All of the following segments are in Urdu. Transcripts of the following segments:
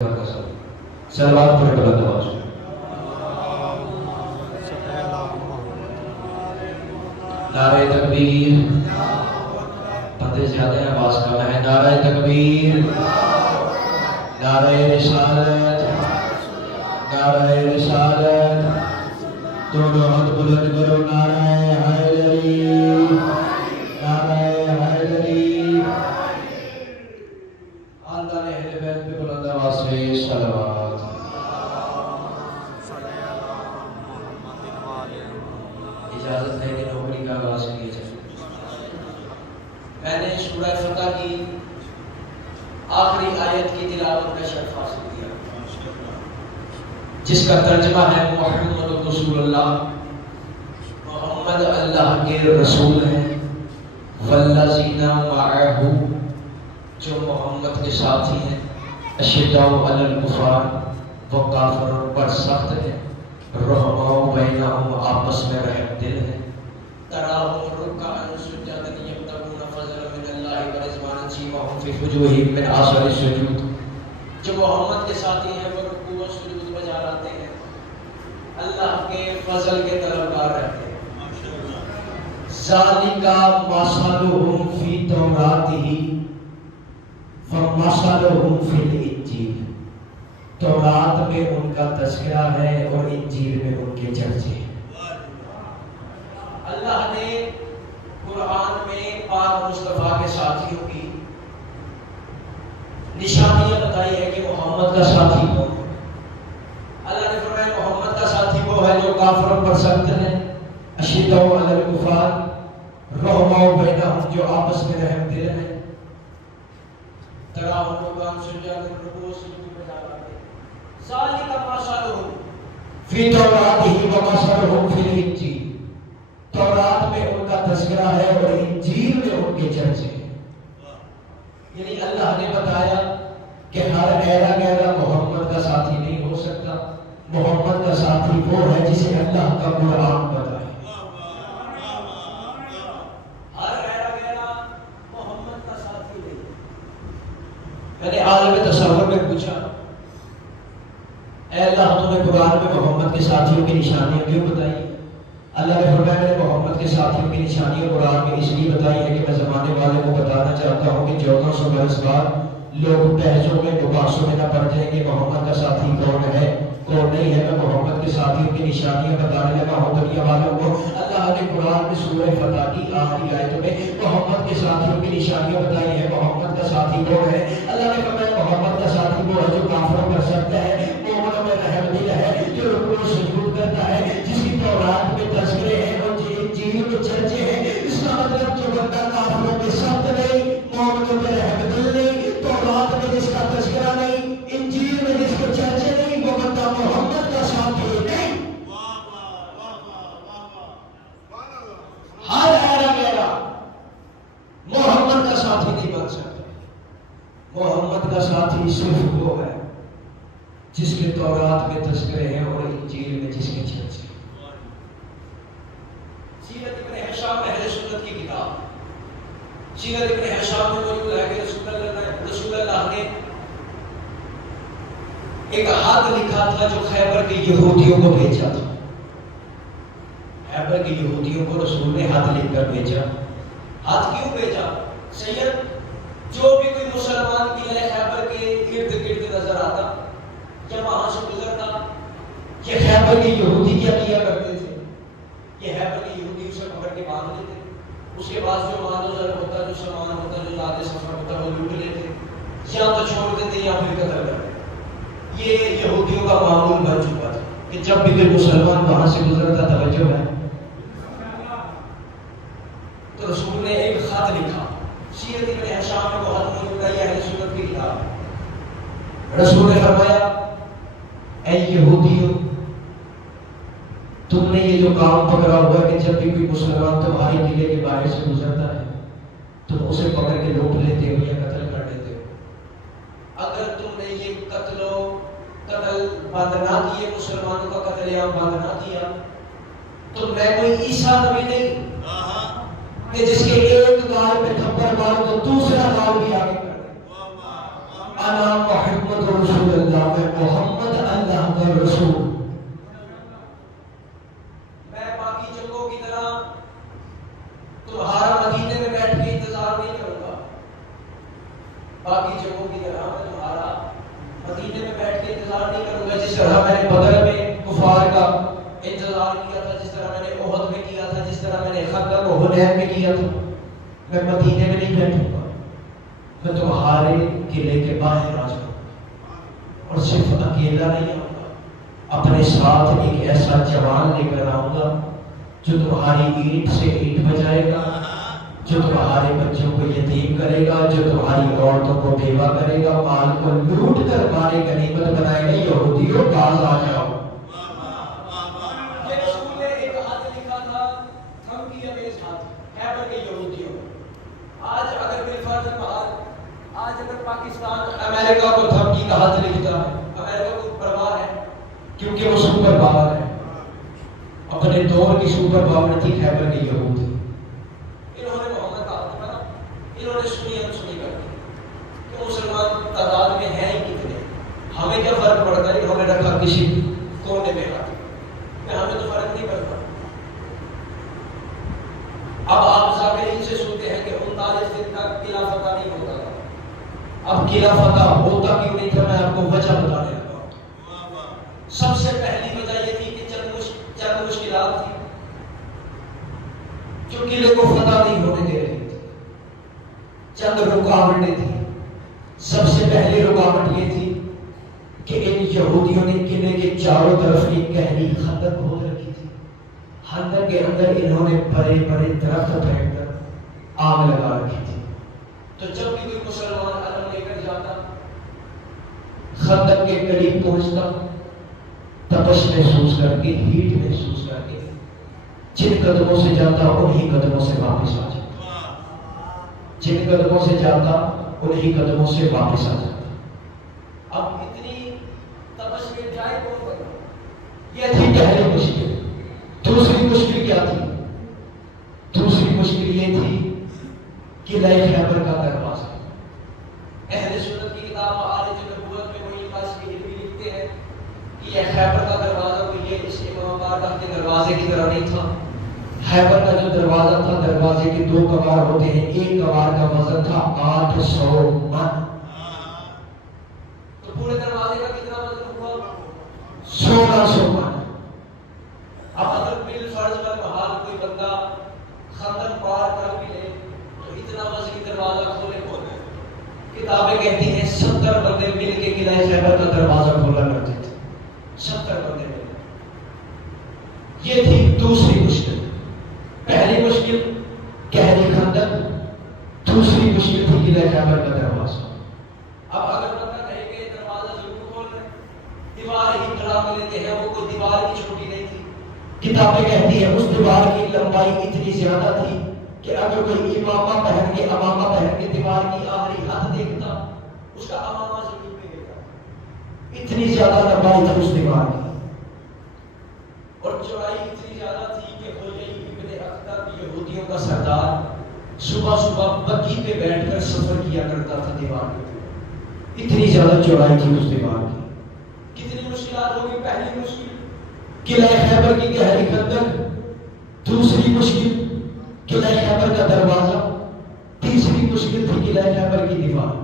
سلوات پڑھ بلند آواز نعرہ تکبیر، بندے زیادہ ہیں آواز کم ہے، نعرہ تکبیر، نعرہ رسالت، نعرہ رسالت، دونوں ہاتھ بلند کرو، نعرہ حیدری، نعرہ حیدری، خاندان اہل بیت پہ بلند آواز سے صلوات۔ اجازت ہے کہ نوکری کا آغاز کیا جائے۔ میں نے سورہ فتح کی آخری آیت کی تلاوت کا شرف حاصل کیا، جس کا ترجمہ ہے محمد رسول اللہ، محمد اللہ کے رسول ہیں، والذین معہ، جو محمد کے ساتھی ہیں، اشداء علی الکفار، وہ کافروں پر سخت ہیں، رحماء بینہم، آپس میں رحم دل ہے، تراہم رکعا سجدا یبتغون فضلا من اللہ ورضوانا سیماہم فی وجوہہم من اثر السجود، جو محمد کے ساتھی ہیں وہ رکوع و سجود بجا لاتے ہیں، اللہ کے فضل کے طلبگار رہتے ہیں۔ ذالک مثلہم فی التوراۃ فمثلہم فی الانجیل، تورات میں ان کا تذکرہ ہے اور انجیل میں ان کے چرچے ہیں۔ اللہ نے قرآن میں پاک مصطفیٰ کے ساتھیوں کی نشانیاں بتائی ہے کہ محمد کا ساتھی کون ہے۔ اللہ نے فرمایا محمد کا ساتھی وہ ہے جو کافروں پر سخت ہے، اشداء علی الکفار، رحماء بینہم، جو آپس میں رحم دل ہے، تراہم رکعا سجدا رکوع و سجود بجا لاتے ہیں۔ ذالک مثلہم فی التوراۃ ومثلہم فی الانجیل، تورات میں ان کا تذکرہ ہے اور انجیل میں ان کے چرچے ہیں۔ یعنی اللہ نے بتایا کہ ہر گہرا گہرا محمد کا ساتھی نہیں ہو سکتا، محمد کا ساتھی وہ ہے جسے اللہ کا قرآن بتائے۔ ہر گہرا گہرا محمد کا ساتھی نہیں۔ میں نے عالم تصور میں پوچھا، اے اللہ تم نے قرآن میں محمد کے ساتھیوں کی نشانیاں کیوں بتائی؟ اللہ نے فرمایا میں نے محمد کے ساتھیوں کی نشانیاں قرآن میں اس لیے بتائی ہے کہ میں زمانے والے کو بتانا چاہتا ہوں کہ 1400 برس بعد لوگ بحثوں میں مباحثوں میں نہ پڑ جائیں کہ محمد کا ساتھی کون ہے کون نہیں ہے۔ میں محمد کے ساتھیوں کی نشانیاں بتانے لگا ہوں دنیا والوں کو۔ اللہ نے قرآن میں سورہ فتح کی آخری آیتوں میں محمد کے ساتھیوں کی نشانیاں بتائی ہیں۔ محمد کا ساتھی کون ہے؟ اللہ نے فرمایا محمد کا ساتھی وہ ہے جو کافروں پر سخت ہے، مومنوں میں رحم دل ہے، جو رکوع و سجود کرتا ہے، جس کی تورات میں تذکرے ہیں اور انجیل میں چرچے ہیں۔ اس کا مطلب جو بندہ کافروں پہ سخت نہیں، مومنوں پہ رحم دل نہیں، تورات میں جس کا تذکرہ نہیں، انجیل میں جس کے چرچے نہیں، وہ بندہ محمد کا ساتھی نہیں۔ ہر ایرا میرا محمد کا ساتھی نہیں بن سکتا۔ محمد کا ساتھی صرف وہ ہے جس کے تورات میں تذکرے ہیں اور انجیل میں جس کے چرچے ہیں۔ سیرت ابن ہشام اہل سنت کی کتاب، سیرت ابن ہشام میں موجود ہے کہ رسول اللہ نے ایک خط لکھا تھا جو خیبر کے یہودیوں کو بھیجا تھا۔ خیبر کے یہودیوں کو رسول نے خط لکھ کر بھیجا۔ خط کیوں بھیجا؟ سید جو بھی کوئی مسلمان قلعہ خیبر کے ارد گرد نظر آتا یا وہاں سے گزرتا، یہ خیبر کے یہودی کیا کرتے تھے؟ یہ خیبر کے یہودی اسے پکڑ کے باندھ لیتے، اس کے بعد جو مال و زر ہوتا، جو سامان ہوتا، جو لاد سفر ہوتا وہ لوٹ لیتے، یا تو چھوڑ دیتے یا پھر قتل کرتے۔ یہ یہودیوں کا معمول بن چکا تھا کہ جب بھی کوئی مسلمان وہاں سے گزرتا، توجہ ہے، تو رسول نے ایک خط لکھا۔ سیرت ابن ہشام میں بہت موجود ہے، یہ اہل سنت کی کتاب ہے۔ رسول نے فرمایا اے یہودیوں، تم نے یہ جو کام پکڑا ہوا ہے کہ جب بھی کوئی مسلمان تمہاری قلعے کے باہر سے گزرتا ہے تم اسے پکڑ کے لوٹ لیتے ہو یا قتل کر دیتے ہو۔ اگر تم نے یہ قتل بند نہ کیے، مسلمانوں کا قتل عام بند نہ کیا، تو میں کوئی عیسیٰ نبی نہیں کہ جس کے ایک گال پہ تھپڑ مارو تو دوسرا گال بھی آگے کر دے۔ انا محمد رسول اللہ، میں محمد اللہ کا رسول، میں باقی جنگوں کی طرح تمہارا مدینے میں بیٹھ کے انتظار نہیں کروں گا، باقی جنگوں کی طرح میں تمہارا مدینے میں بیٹھ کے انتظار نہیں کروں گا، جس طرح میں نے بدر میں کفار کا انتظار کیا تھا، جس طرح میں نے احد میں کیا تھا، جس طرح میں نے خندق و حنین میں کیا تھا، میں مدینے میں نہیں بیٹھوں گا، میں تمہارے قلعے کے باہر آ جاؤں گا، اور صرف اکیلا نہیں آؤں گا، اپنے ساتھ ایک ایسا جوان لے کر آؤں گا جو تمہاری اینٹ سے اینٹ بجائے گا، جو تمہارے بچوں کو یتیم کرے گا، جو تمہاری عورتوں کو بیوہ کرے گا، مال کو لوٹ کر مال غنیمت بنائے گا، یہودیوں باز آ جاؤ۔ یہ رسول نے ایک خط لکھا تھا دھمکی امیز خط خیبر کے یہودیوں۔ آج اگر بالفرض آج اگر پاکستان امریکہ کو دھمکی کا خط لکھتا ہے، امریکہ کو پرواہ ہے کیونکہ وہ سپر پاور ہے، اپنے دور کی سپر پاور تھی خیبر کے یہود، انہوں نے محمد کا حق پڑھا، انہوں نے سنی انسنی کر دی کہ مسلمان تعداد میں ہیں ہی کتنے، ہمیں کیا فرق پڑتا ہے، انہوں نے رکھا کسی کونے میں ہاتھ، ہمیں تو فرق نہیں پڑتا۔ اب آپ ذاکرین سے سنتے ہیں کہ 39 دن تک قلعہ فتح نہیں ہوتا تھا، اب قلعہ فتح ہوتا کیوں نہیں تھا، میں آپ کو وجہ بتانے لگا ہوں۔ سب سے پہلی وجہ یہ تھی کہ چند مشکلات تھی جو قلعے کو فتح نہیں ہونے دے رہی تھی، چند رکاوٹیں تھیں۔ سب سے پہلی رکاوٹ یہ تھی کہ ان یہودیوں نے قلعے کے چاروں طرف ایک گہری خندق کھود رکھی تھی، خندق کے اندر انہوں نے بڑے بڑے درخت پھینک کر آگ لگا رکھی تھی، تو جب بھی کوئی مسلمان علم لے کر جاتا، خندق کے قریب پہنچتا، تپش محسوس کر کے، ہیٹ محسوس کر کے، جن قدموں سے جاتا انہی قدموں سے واپس آ جاتا، جن قدموں سے جاتا انہی قدموں سے واپس آ جاتا۔ اب اتنی تپش میں جائے کون بنا؟ یہ تھی پہلی مشکل۔ دوسری مشکل کیا تھی؟ دوسری مشکل یہ تھی قلعہ خیبر کا دروازہ۔ اہل سنت کی کتاب معارج نبوت میں وہی قاسمی علمی لکھتے ہیں کہ یہ خیبر کا دروازہ کوئی یہ اس امام بارگاہ کے دروازے کی طرح نہیں تھا۔ خیبر کا جو دروازہ تھا، دروازے کے 2 کوار ہوتے ہیں، ایک کوار کا وزن تھا 800 من، تو پورے دروازے کا کتنا وزن ہوا؟ 1600 من۔ اب اگر بالفرض محال کوئی بندہ خندق پار کر بھی لے تو اتنا وسیع دروازہ کھولے کون؟ کتابیں کہتی ہیں 70 بندے مل کے قلعہ خیبر کا دروازہ کھولا کرتے تھے، 70 بندے مل۔ یہ تھی دوسری مشکل۔ پہلی مشکل گہری خندق، دوسری مشکل تھی قلعہ خیبر کا دروازہ۔ اب اگر بندہ کہے کہ دروازہ ضرور کھول رہے، دیوار ہی کھڑا کر لیتے ہیں، وہ کوئی دیوار کی چھوٹی نہیں تھی۔ کتابیں کہتی ہیں اس دیوار کی لمبائی اتنی زیادہ تھی کہ اگر کوئی امامہ پہن کے دیوار کی آخری حد دیکھتا، اس کا امامہ زمین پہ گرتا، اتنی زیادہ لمبائی تھی اس دیوار کی، اور چوڑائی اتنی زیادہ تھی کہ حلیی ابن اخطب یہودیوں کا سردار صبح صبح بگھی پہ بیٹھ کر سفر کیا کرتا تھا دیوار پہ، اتنی زیادہ چوڑائی تھی اس دیوار کی۔ کتنی مشکلات ہوگی؟ پہلی مشکل قلعہ خیبر کی گہری خندق، دوسری مشکل قلعہ خیبر کا دروازہ، تیسری مشکل تھی قلعہ خیبر کی دیوار۔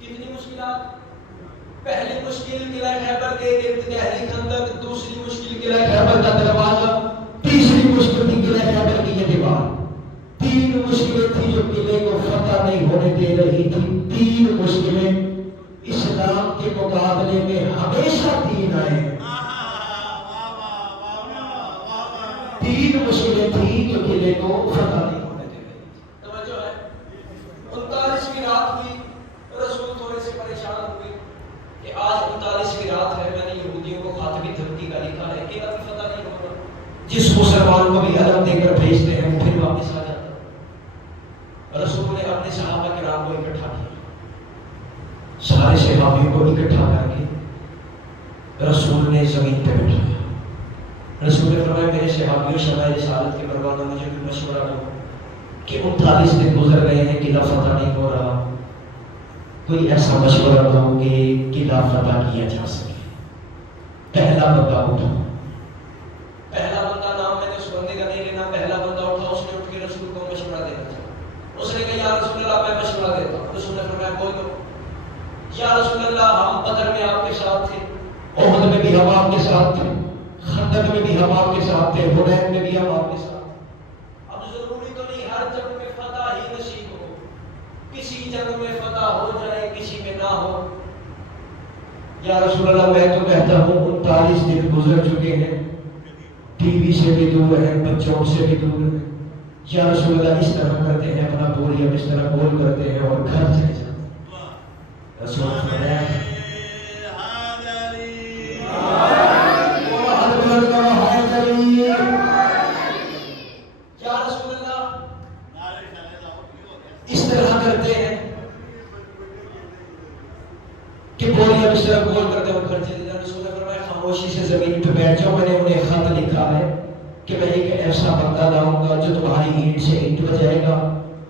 کتنی مشکلات؟ پہلی مشکل قلعہ خیبر کے ارد گہری خندق، دوسری مشکل قلعہ خیبر کا دروازہ، تیسری مشکل تھی قلعہ خیبر کی یہ دیوار۔ 3 مشکلیں تھی جو قلعے کو فتح نہیں ہونے دے رہی تھی۔ 3 مشکلیں اسلام کے مقابلے میں ہمیشہ 3 آئے۔ 3 مشکلیں تھیں جو قلعے کو فتح نہیں ہونے دے رہی تھی۔ توجہ ہے؟ 39ویں رات ہوئی، رسول تھوڑے سے پریشان ہوئے کہ آج 39ویں رات ہے، میں نے یہودیوں کو خاتمی دھمکی کا لکھا ہے، قلعہ بھی فتح نہیں ہوگا، جس مسلمان کو بھی علم دے کر بھیجتے ہیں وہ پھر واپس آ جاتا ہے۔ رسول نے اپنے صحابہ کرام کو اکٹھا کیا، سارے صحابیوں کو اکٹھا کر کے رسول نے زمین پہ بٹھایا۔ رسول نے فرمایا میرے صحابیوں شمع رسالت کے پروانوں، مجھے بھی مشورہ دو کہ 39 دن گزر گئے ہیں، قلعہ فتح نہیں ہو رہا، کوئی ایسا مشورہ دو کہ قلعہ فتح کیا جا سکے. پہلا بندہ اٹھا. پہلا بندہ نام میں نے اس بندے کا نہیں لینا. پہلا بندہ اٹھا, اس نے اٹھ کے رسول کو مشورہ دینا چاہا. اس نے کہا یا رسول اللہ میں مشورہ دیتا ہوں. رسول نے فرمایا بولو. یا رسول اللہ ہم بدر میں آپ کے ساتھ تھے, احد میں بھی ہم آپ کے ساتھ تھے, خندق میں بھی ہم آپ کے ساتھ تھے, حنین میں بھی ہم آپ کے ساتھ. اب ضروری تو نہیں ہر جنگ میں فتح ہی نصیب ہو. کسی جنگ میں فتح ہو جائے, کسی میں نہ ہو. یا رسول اللہ میں تو کہتا ہوں 39 دن گزر چکے ہیں, بیوی سے بھی دور ہیں, بچوں سے بھی دور ہیں. یا رسول اللہ اس طرح کرتے ہیں, اپنا بوریا اس طرح گول کرتے ہیں اور گھر چلے جاتے ہیں. رسول فرمایا یا رسول اللہ اس طرح کرتے ہیں کہ بوریا اس طرح گول کرتے ہیں اور گھر چلے جاتے ہیں. رسول نے فرمایا خاموشی سے زمین پہ بیٹھ جاؤ, میں نے انہیں خط لکھا ہے کہ میں ایک ایسا بندہ لاؤں گا جو تمہاری اینٹ سے اینٹ بجائے گا,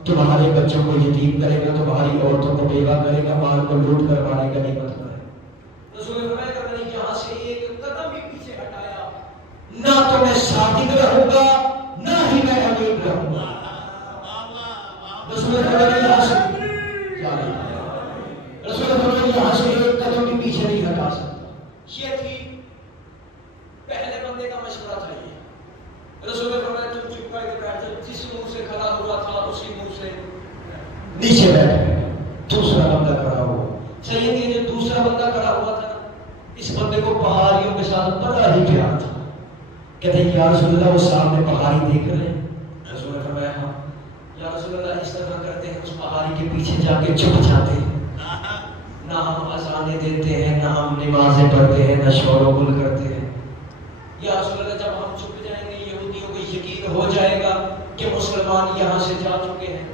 تمہارے بچوں کو یتیم کرے گا, تمہاری عورتوں کو بیوہ کرے گا, مال کو لوٹ کر مارے گا, نہیں مت کرے. رسول نے فرمایا کہ میں نے یہاں سے ایک قدم بھی پیچھے ہٹایا, نہ تو میں صادق رہوں گا نہ ہی میں امین رہوں گا. رسول نے فرمایا یہاں سے رسول نے فرمایا یہاں سے ایک قدم بھی پیچھے نہیں ہٹا سکتا. یہ تھی پہلے بندے کا مشورہ تھا. یہ رسول نے فرمایا تم چپ کر کے بیٹھ جاؤ. جس منہ سے کھڑا ہوا تھا اسی منہ سے نیچے بیٹھ گئے. دوسرا بندہ کھڑا ہوا. صحیح ہے, جو دوسرا بندہ کھڑا ہوا تھا اس بندے کو پہاڑیوں کے ساتھ بڑا ہی پیار تھا. کہتے ہیں یا رسول اللہ وہ سامنے پہاڑی دیکھ رہے ہیں. رسول نے فرمایا ہاں. یا رسول اللہ اس طرح کرتے ہیں, اس پہاڑی کے پیچھے جا کے چھپ جاتے ہیں. نہ ہم اذانیں دیتے ہیں, نہ ہم نمازیں پڑھتے ہیں, نہ شور و گل کرتے ہیں. یا رسول اللہ جب ہم چھپ جائیں گے یہودیوں کو یقین ہو جائے گا کہ مسلمان یہاں سے جا چکے ہیں,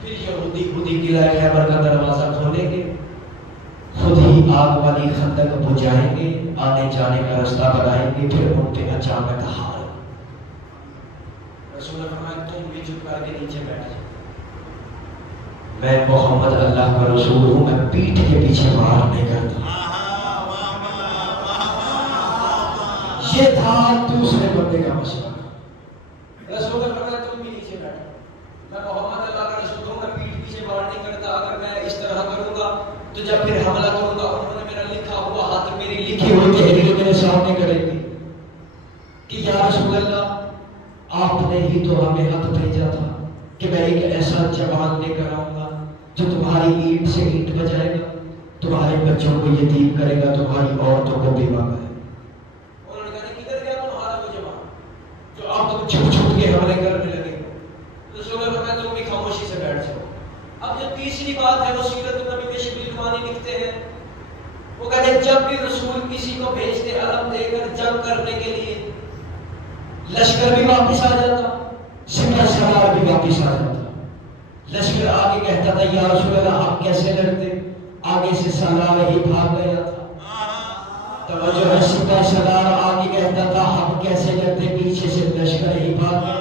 پھر یہودی خود ہی قلعہ خیبر کا دروازہ کھولیں گے, خود ہی آگ والی خندق بجھائیں گے, آنے جانے کا رستہ بنائیں گے, پھر ان پہ اچانک ہار. رسول نے فرمایا تم بھی چپ کر کے نیچے بیٹھ جاؤ. میں محمد اللہ کا رسول ہوں, میں پیٹھ کے پیچھے وار نہیں کرتا. یہ تھا دوسرے بندے کا مشورہ. رسول نے فرمایا تم بھی نیچے بیٹھو. میں محمد اللہ کا رسول ہوں, میں پیٹھ پیچھے وار نہیں کرتا. اگر میں اس طرح کروں گا تو جب پھر حملہ کروں گا انہوں نے میرا لکھا ہوا ہاتھ, میری لکھی ہوئی تحریر میرے سامنے کرے گی کہ یا رسول اللہ آپ نے ہی تو ہمیں خط بھیجا تھا کہ میں ایک ایسا جوان لے کر آؤں گا جو تمہاری اینٹ سے اینٹ بجائے گا, تمہارے بچوں کو یتیم کرے گا, تمہاری عورتوں کو بیوہ کرے گا. انہوں نے کہا کدھر گیا تمہارا وہ جوان جو آپ تم چھپ چھپ کے حملے کرنے لگے. رسول نے فرمایا تم بھی خاموشی سے بیٹھ جاؤ. اب جو تیسری بات ہے وہ سیرت النبی میں شبلی جوانی لکھتے ہیں. وہ کہتے ہیں جب بھی رسول کسی کو بھیجتے علم دے کر جنگ کرنے کے لیے, لشکر بھی واپس آ جاتا, سپہ سالار بھی واپس آ جاتا. لشکر آگے کہتا تھا یا رسول اللہ ہم کیسے لڑتے, آگے سے سالار ہی بھاگ گیا تھا. توجہ ہے, سپہ سالار آگے کہتا تھا ہم کیسے لڑتے, پیچھے سے لشکر ہی بھاگ گیا.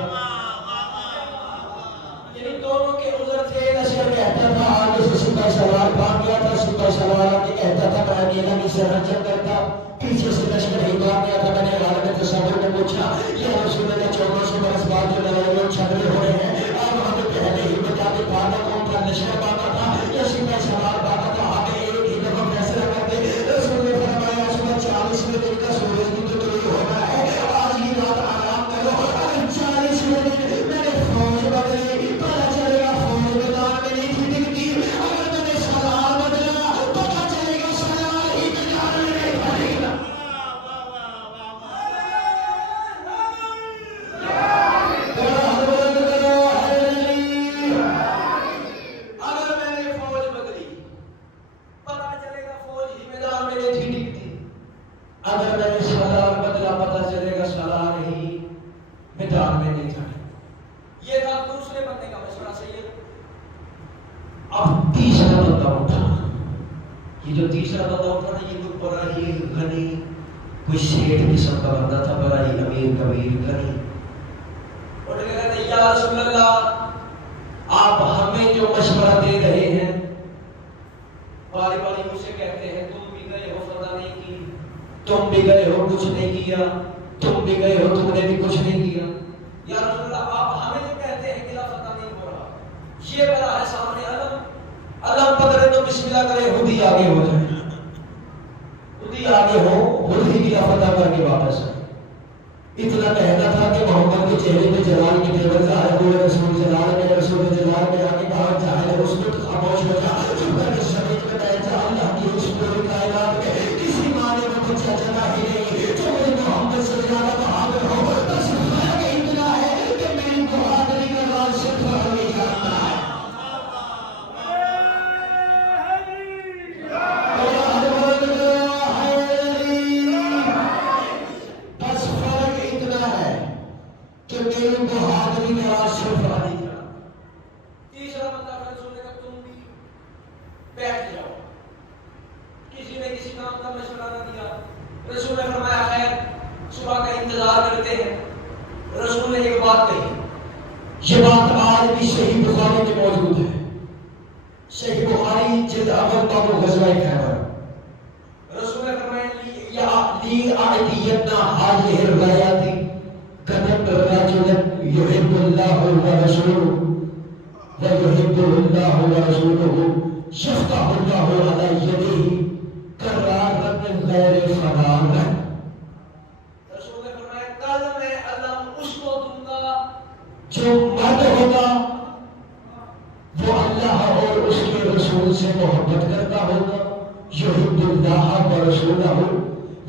یعنی دونوں کے عذر تھے. لشکر کہتا تھا آگے سے سپہ سالار بھاگ گیا تھا, سپہ سالار آگے کہتا تھا میں اکیلا کی سرحد جنگ کرتا, پیچھے سے لشکر ہی بھاگ گیا تھا. میں نے عالم تصور میں پوچھا یا رسول اللہ 1400 برس بعد جو لڑائیوں جھگڑے ہو رہے ہیں, آپ ہمیں پہلے ہی بتا دے بھاگا کون تھا, لشکر بھاگا تھا یا سپہ سالار بھاگا تھا, آگے ایک ہی دفعہ فیصلہ کر دے. رسول نے فرمایا صبح 40ویں دن کا سورج بھی تو طلوع ہونا ہے, آج کی رات آرام کرو. اگر 40ویں دن میں نے فوج بدلی, پتہ چلے گا فوج میدان میں نہیں تھی ٹکتی. اگر میں نے سالار بدلا, پتہ چلے گا سالار ہی میدان میں نہیں تھا ٹکتا. اگر میں نے سالار بدلا, پتہ چلے گا سالار ہی میدان میں نہیں تھا. یہ تھا دوسرے بندے کا مشورہ. صحیح ہے. اب تیسرا بندہ اٹھا. یہ جو تیسرا بندہ اٹھا نا, یہ کوئی بڑا ہی غنی, کوئی سیٹھ قسم کا بندہ تھا, بڑا ہی امیر کبیر غنی. اٹھ کے کہتے یا رسول اللہ آپ ہمیں جو مشورہ دے رہے ہیں ہمارے والی مجھ سے کہتے ہیں تم بھی گئے ہو فتح نہیں کی، تم بھی گئے ہو کچھ نہیں کیا، تم بھی گئے ہو تم نے بھی کچھ نہیں کیا۔ یا رسول اللہ آپ ہمیں جو کہتے ہیں قلعہ فتح نہیں ہو رہا، یہ بڑا ہے سامنے علم پکڑے تو بسم اللہ کرے خود ہی آگے ہو جائے، خود ہی آگے ہو، خود ہی قلعہ فتح کر کے واپس آئے۔ اتنا کہنا تھا کہ محمد کے چہرے پہ جلال کی تیور ظاہر ہوئے، رسول جلال میں رسول جلال میں آگے باہر جائے، اس میں خاموش ہو جا، چپ کر کے شریف میں بیٹھ جا، اللہ کی اس پوری کائنات میں کسی معنی میں کچھ جگہ ہی نہیں جو مجھے محمد سے زیادہ بہادر ہو، بس فرق اتنا ہے کہ میری بہادری کا راز صرف ہمیں جانتا ہے۔ بس فرق اتنا ہے کہ میری بہادری کا راز صرف ہمیں جانتا ہے۔ تیسرا بندہ رسول نے کہا تم بھی بیٹھ جاؤ، کسی نے کسی کام کا مشورہ نہ دیا۔ رسول نے فرمایا خیر صبح کا انتظار کرتے ہیں۔ رسول نے ایک بات کہی، یہ بات آج بھی صحیح بخاری میں موجود ہے، صحیح بخاری جلد اول باب غزوہ خیبر۔ رسول نے فرمایا لی اعطیتنا هذه الرايات كتب الرجل يحب الله ورسوله ويحبه الله ورسوله شفقه الله على يده كرارا من غير فنان۔ رسول نے فرمایا کل میں علم اس کو دوں گا جو مرد ہوگا وہ اللہ اور اس کے رسول سے محبت کرتا ہوگا، یحب اللہ ورسولہ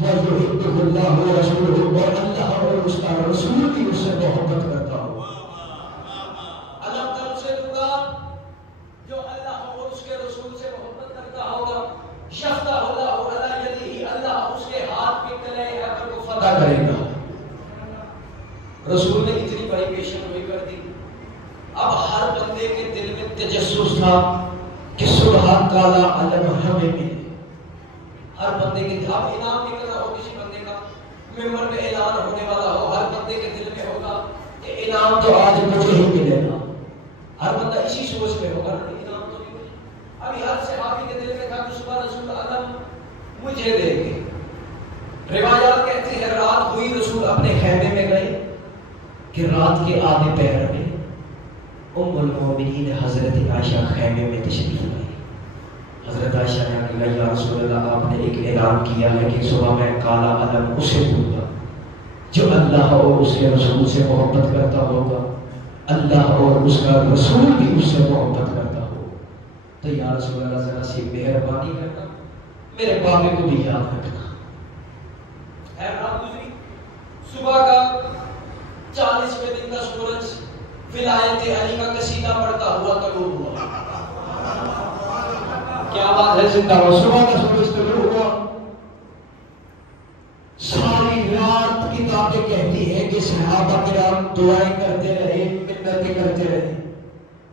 ویحبہ اللہ ورسولہ، اور اللہ اور اس کا رسول بھی اس سے محبت کرتا ہوگا۔ علم کل سے دوں گا جو اللہ اور اس کے رسول سے محبت کرتا ہوگا، شفقہ اللہ علی یدہ، اللہ اس کے ہاتھ کے تلے حیبر کو فتح کرے گا۔ رسول نے اتنی بڑی پیشن گوئی کر دی، اب ہر بندے کے دل میں تجسس تھا کہ صبح کالا علم ہمیں ملے۔ ہر بندے کے اب انعام نکل رہا ہو، کسی بندے کا ممبر میں اعلان ہونے والا ہو، ہر بندے کے دل میں ہوگا کہ انعام تو آج مجھے ہی ملے گا۔ ہر بندہ اسی سوچ میں ہوگا کہ انعام تو نہیں ملے۔ ابھی ہر صحابی کے دل میں تھا کہ صبح رسول علم مجھے دے گے۔ روایات کہتے ہیں رات ہوئی، رسول اپنے خیمے میں گئے کہ رات کے آدھے پہر میں ام المومنین حضرت عائشہ خیمے میں تشریف لائی۔ حضرت عائشہ نے کہا یا رسول اللہ آپ نے ایک اعلان کیا ہے کہ صبح میں کالا علم اسے دوں گا جو اللہ اور اس کے رسول سے محبت کرتا ہوگا، اللہ اور اس کا رسول بھی اس سے محبت کرتا ہوگا۔ تو یا رسول اللہ ذرا سی مہربانی کرنا، میرے بابے کو بھی یاد رکھنا۔ رات گزری، صبح کا 40ویں دن کا سورج ولایت علی کا قصیدہ پڑھتا ہوا طلوع ہوا۔ کیا بات ہے، زندہ ہو، صبح کا سورج طلوع ہوا۔ ساری رات کتابیں کہتی ہیں کہ صحابہ کرام دعائیں کرتے رہے، منتیں کرتے رہے۔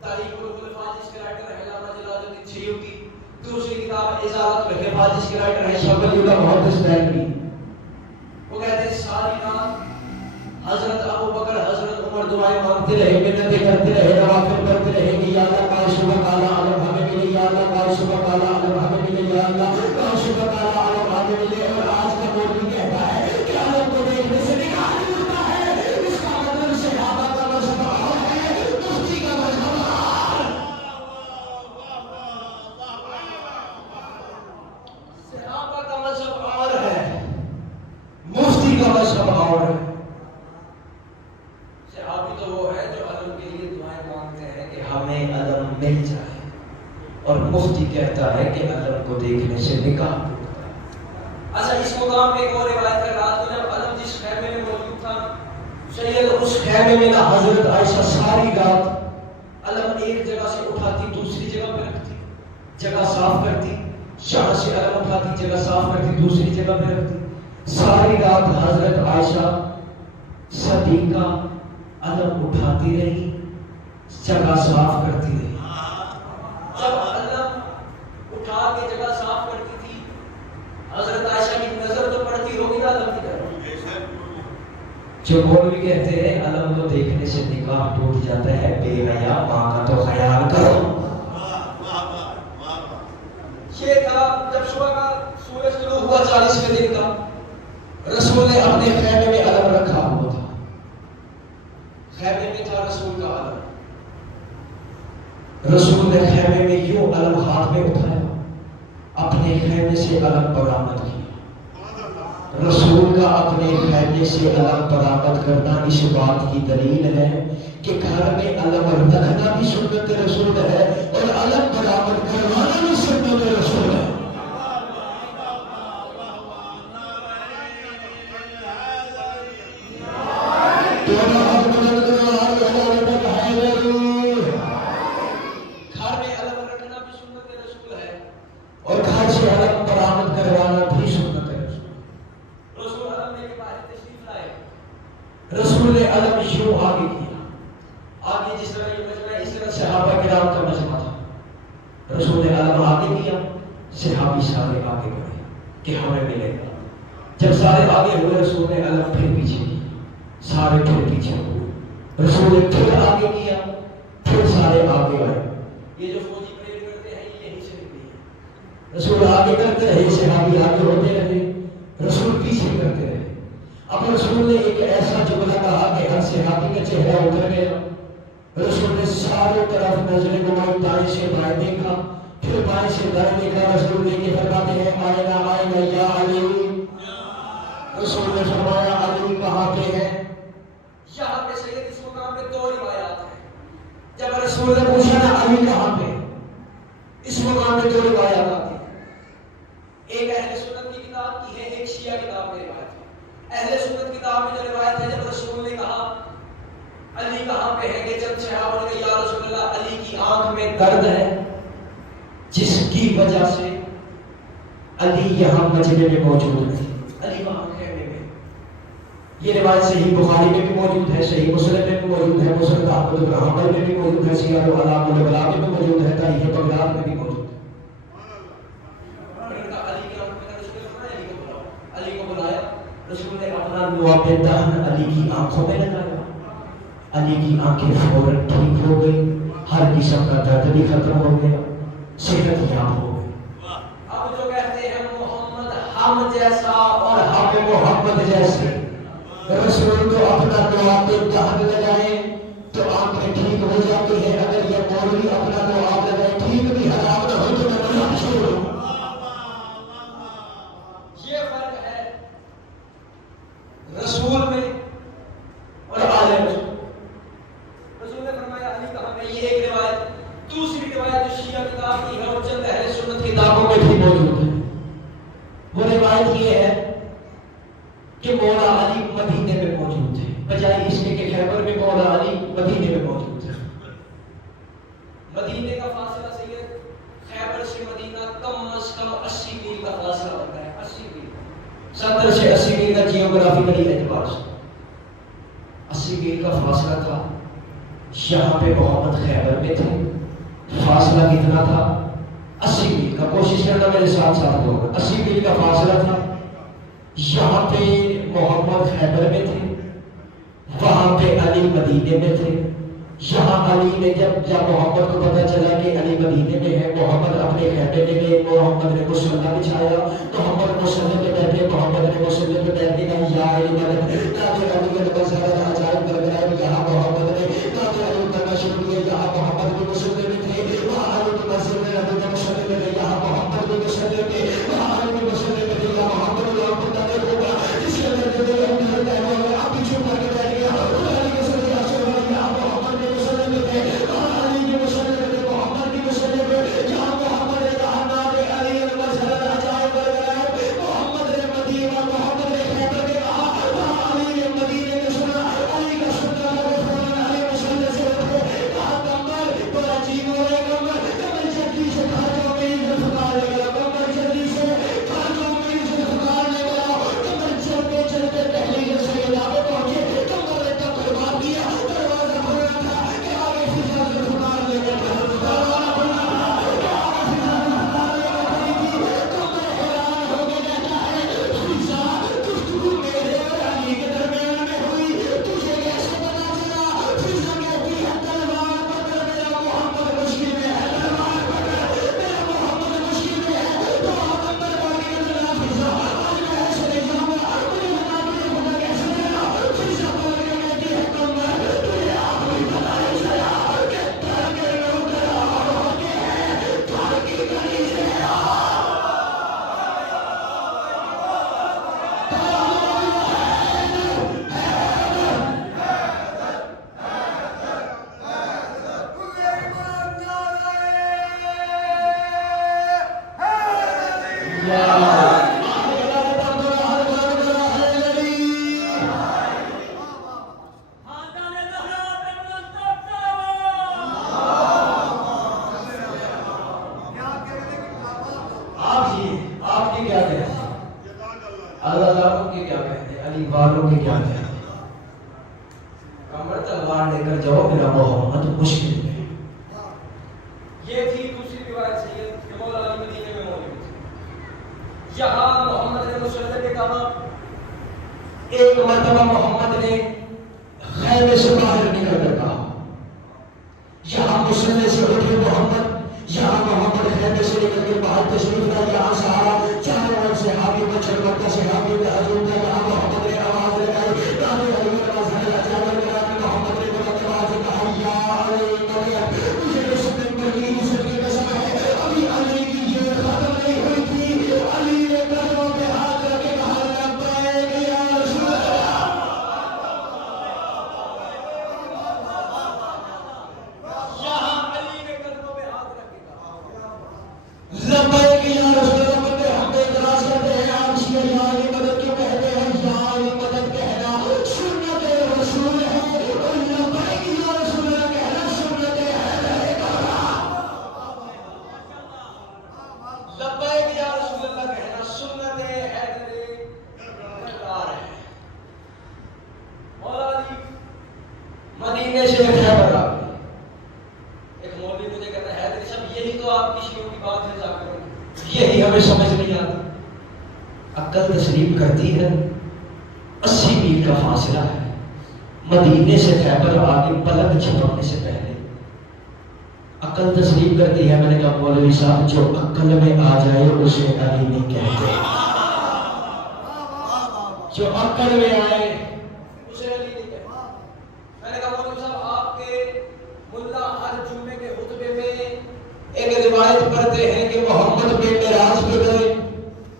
تاریخ الخلفاء جس کے رائٹر ہے علامہ جلال الدین سیوطی، دوسری کتاب ازالۃ الحفاظ جس کے رائٹر ہے شیخ ولی اللہ محدث دہلوی، وہ کہتے ہیں ساری رات حضرت ابو بکر حضرت عمر دعائیں مانگتے رہے، منتیں کرتے رہے، نوافل کرتے رہے کہ یا اللہ کاش صبح کالا علم ہمیں ملے، یا اللہ کاش صبح کالا علم ہمیں ملے، یا اللہ کاش صبح کالا علم ہمیں ملے۔ اور آج کا دور بھی کہتا ہے کہ علم کو دیکھنے سے نکاح نہیں ہوتا ہے، اس کا مطلب صحابہ کا مذہب اور ہے، مفتی کا مذہب اور، صحابہ کا مذہب اور ہے، مفتی کا مذہب اور ہے۔ صحابی تو وہ ہے جو علم کے لیے دعائیں مانگتے ہیں کہ ہمیں علم مل جائے، اور مفتی کہتا ہے کہ علم کو دیکھنے سے نکاح ٹوٹتا ہے۔ اچھا اس مقام پہ ایک اور روایت ہے، رات کو جب علم جس خیمے میں موجود تھا، سید اس خیمے میں نہ حضرت عائشہ ساری رات علم ایک جگہ سے اٹھاتی دوسری جگہ پہ رکھتی، جگہ صاف کرتی، شاہ سے علم اٹھاتی جگہ صاف کرتی دوسری جگہ پہ رکھتی۔ ساری رات حضرت عائشہ صدیقہ علم اٹھاتی رہی، جگہ صاف کرتی رہی۔ جب علم اٹھا کے جگہ صاف کرتی تھی، حضرت عائشہ کی نظر تو پڑتی ہوگی نا علم کی طرف۔ جو مولوی کہتے ہیں علم کو دیکھنے سے نکاح ٹوٹ جاتا ہے، بے حیا ماں کا تو خیال کرو۔ یہ تھا صبح 40ویں دن کا رسول نے اپنے خیمے میں علم رکھا ہوا تھا. خیمے میں تھا رسول کا علم. رسول نے خیمے میں یوں علم ہاتھ میں اٹھایا, اپنے خیمے سے علم برآمد کیا. رسول کا اپنے خیمے سے علم برآمد کرنا اس بات کی دلیل ہے کہ گھر میں علم رکھنا بھی سنت رسول ہے اور علم برآمد کروانا بھی سنت رسول ہے. رسول نے علم یوں آگے کیا, آگے جس طرح یہ مجمع ہے اس طرح صحابہ کرام کا مجمع تھا. رسول نے علم آگے کیا, صحابی سارے آگے بڑھے کہ ہمیں ملے گا. جب سارے آگے ہوئے رسول نے علم پھر پیچھے کیا, سارے پھر پیچھے ہوئے. رسول نے پھر آگے کیا, پھر سارے آگے آئے. یہ جو فوجی پریڈ کرتے ہیں یہی سے نکلی ہے. رسول آگے کرتے رہے, صحابی آگے ہوتے رہے, رسول پیچھے کرتے رہے. اب رسول نے ایک ایسا جملہ کہا کہ ہر صحابی کا چہرہ اتر گیا. رسول نے سارے طرف نظریں گھمائی, دائیں سے بائیں دیکھا, پھر بائیں سے دائیں دیکھا. رسول نے یہ فرماتے ہیں آئے گا یا علی. رسول نے فرمایا علی کہاں پہ ہے. یہاں پہ سید اس مقام پہ 2 روایات ہیں. جب رسول نے پوچھا نا علی کہاں پہ, اس مقام پہ 2 روایات آتی ہیں. ایک اہل سنت کی کتاب کی ہے, ایک شیعہ کتاب میں روایت ہے. اہل سنت کتاب میں جو روایت ہے جب رسول نے کہا علی کہاں پہ ہے کہ جب صحابہ نے یا رسول اللہ علی کی آنکھ میں درد ہے جس کی وجہ سے علی یہاں مجمع میں موجود ہے. علی وہاں خیمے میں. یہ روایت صحیح بخاری میں بھی موجود ہے, صحیح مسلم میں بھی موجود ہے, مسند احمد بن حنبل میں بھی موجود ہے, سیرۃ اعلام النبلاء میں بھی موجود ہے, تاریخ بغداد میں بھی موجود ہے. علی کو بلایا, رسول نے اپنا لعاب دہن علی کی آنکھوں میں لگایا. علی کی آنکھیں فوراً ٹھیک ہو گئی, ہر قسم کا درد بھی ختم ہو گیا, صحت یاب ہو گئی. اب جو کہتے ہیں محمد ہم جیسا اور ہم محمد جیسے, رسول تو اپنا لعاب دہن لگائے تو آنکھیں ٹھیک ہو جاتی ہیں. اگر یہ مولوی اپنا لعاب لگائے ٹھیک بھی حرام نہ ہو تو میں بڑا چھوڑوں. رسول میں اور آل رسول. رسول نے فرمایا علی کہاں پہ, یہ ایک روایت. دوسری روایت جو شیعہ کتاب کی ہے اور چند اہل سنت کتابوں میں بھی موجود ہے. وہ روایت یہ ہے کہ مولا علی مدینے میں موجود تھے, بجائے اس کے کہ خیبر میں مولا علی مدینے میں موجود تھے. مدینے کا فاصلہ سید خیبر سے مدینہ کم از کم 80 میل کا فاصلہ ہوتا ہے. 80 میل, 70 سے 80 میل کا جیوگرافیکلی اعتبار سے 80 میل کا فاصلہ تھا. یہاں پہ محمد خیبر میں تھے. فاصلہ کتنا تھا؟ 80 میل کا. کوشش کرنا میرے ساتھ ساتھ ہوگا. 80 میل کا فاصلہ تھا. یہاں پہ محمد خیبر میں تھے, وہاں پہ علی مدینے میں تھے. یہاں علی نے جب محمد کو پتا چلا کہ علی مدینے میں ہے, محمد اپنے خیمے میں گئے. محمد نے مصلی بچھایا, محمد مصلی پہ بیٹھے. محمد نے مصلی پہ بیٹھنے کا یا علی مدد تاکہ علی کے بزرگ عجائب کر گئے. یہاں محمد نے تاکہ علی کرنا شروع کیا. یہاں محمد بھی مصلی میں تھے, وہاں علی کی مسجد میں رہتے تھے مصلی میں تھے. یہاں محمد بھی مصلی میں, وہاں علی کی مسجد میں تھے. یہاں محمد نے آپ کو تعلق ہوگا جس کے اندر دل اندر کہنا ہوگا آپ پیچھے کر کے بیٹھ گیا. علی کے ساتھ یہاں محمد نے مصلی میں تھے, وہاں علی کی مسجد میں تھے. محمد کی مسجد میں یہاں محمد نے کہا نا کہ علی المسجد عجائب کر گئے. محمد نے مدینہ, محمد نے خیبر کے کہا, وہاں علی نے مدینے میں سنا. علی کا سننا اللہ کے کیا کہتے ہیں، علی والوں کے کیا کہتے ہیں؟ کمر تلوار لے کر جاؤ میرا محمد مشکل ہے۔ یہ تھی دوسری روایت سید کہ مولا علی مدینے میں موجود تھے۔ یہاں محمد نے مسلم نے کہا ایک مرتبہ محمد نے خیمے سے باہر نکل کر کہا، یہاں مسلم سے اٹھے محمد، یہاں محمد خیمے سے نکل کر باہر تشریف لائے، یہاں صحابہ چاروں اور صحابی بچر مکہ صحابی میں حضور تھا، یہاں محمد نے آواز لگائی، نام علی نواز ہے اچانک کرام محمد نے بلند آواز سے کہا، یا علی مجھے رسول بنی عزت کی قسم ہے ابھی علی کی یہ ختم نہیں ہوئی تھی، علی نے قدموں پہ ہاتھ رکھ کے کہا لبیک یا رسول اللہ، یہاں علی نے قدموں پہ ہاتھ رکھ کے کہا لبیک یا رسول اللہ۔ بندے ہم اعتراض کرتے ہیں آپ شیعہ یا علی مدد کیوں کہتے ہیں؟ یا علی مدد کہنا سنت رسول ہے اور لبیک یا رسول اللہ کہنا سنت ہے۔ لبیک یا رسول اللہ کہنا سنت حیدر کرار ہے۔ مولا علی مدینے سے خیبر آ گئے۔ ایک مولوی مجھے کہتا ہے حیدر صاحب یہی تو آپ کی شیعوں کی بات ہے ذاکر، یہی ہمیں سمجھ نہیں آتا۔ عقل تسلیم کرتی ہے 80 میل کا فاصلہ ہے، مدینے سے خیبر آگے پلک جھپکنے سے پہلے عقل تسلیم کرتی ہے۔ میں نے کہا مولوی صاحب جو عقل میں آ جائے اسے علی نہیں کہتے، جو عقل میں آئے اسے علی نہیں کہتے۔ میں نے کہا مولوی صاحب آپ کے ملا ہر جمعے کے خطبے میں ایک روایت پڑھتے ہیں کہ محمد پہ معراج پہ گئے،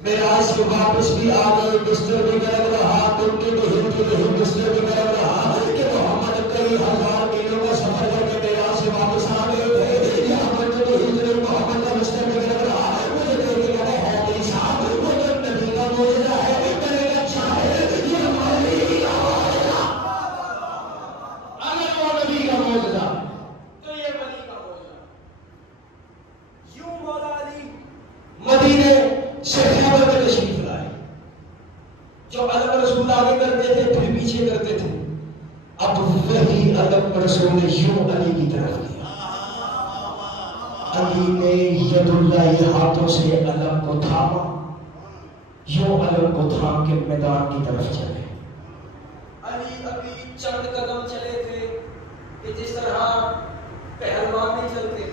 معراج سے واپس بھی آ گئے، بستر بھی گرم رہا، تم کے دہن کے دہن بستر بھی گرم رہا، کہ محمد کئی ہزار میلوں کا سفر کر کے معراج سے واپس آ گئے تھے، یہاں پر جو ہجرت محمد کا بستر بھی گرم رہا۔ مجھے دیکھ کے کہتے ہیں حیدری صاحب وہ تو نبی کا معجزہ ہے، میں نے کہا اچھا ہے یہ ہمارے لیے کا معجزہ، اگر وہ نبی کا معجزہ تو یہ ولی کا معجزہ۔ یوں مولا علی مدینے سے خیبر میں تشریف لائے، جو علم رسول آگے کرتے تھے پھر پیچھے کرتے تھے، اب وہی علم رسول نے یوں علی کی طرف کیا، علی نے ید اللہ ہاتھوں سے علم کو تھاما، یوں علم کو تھام کے میدان کی طرف چلے۔ علی ابھی چند قدم چلے تھے کہ جس طرح پہلوان نہیں چلتے،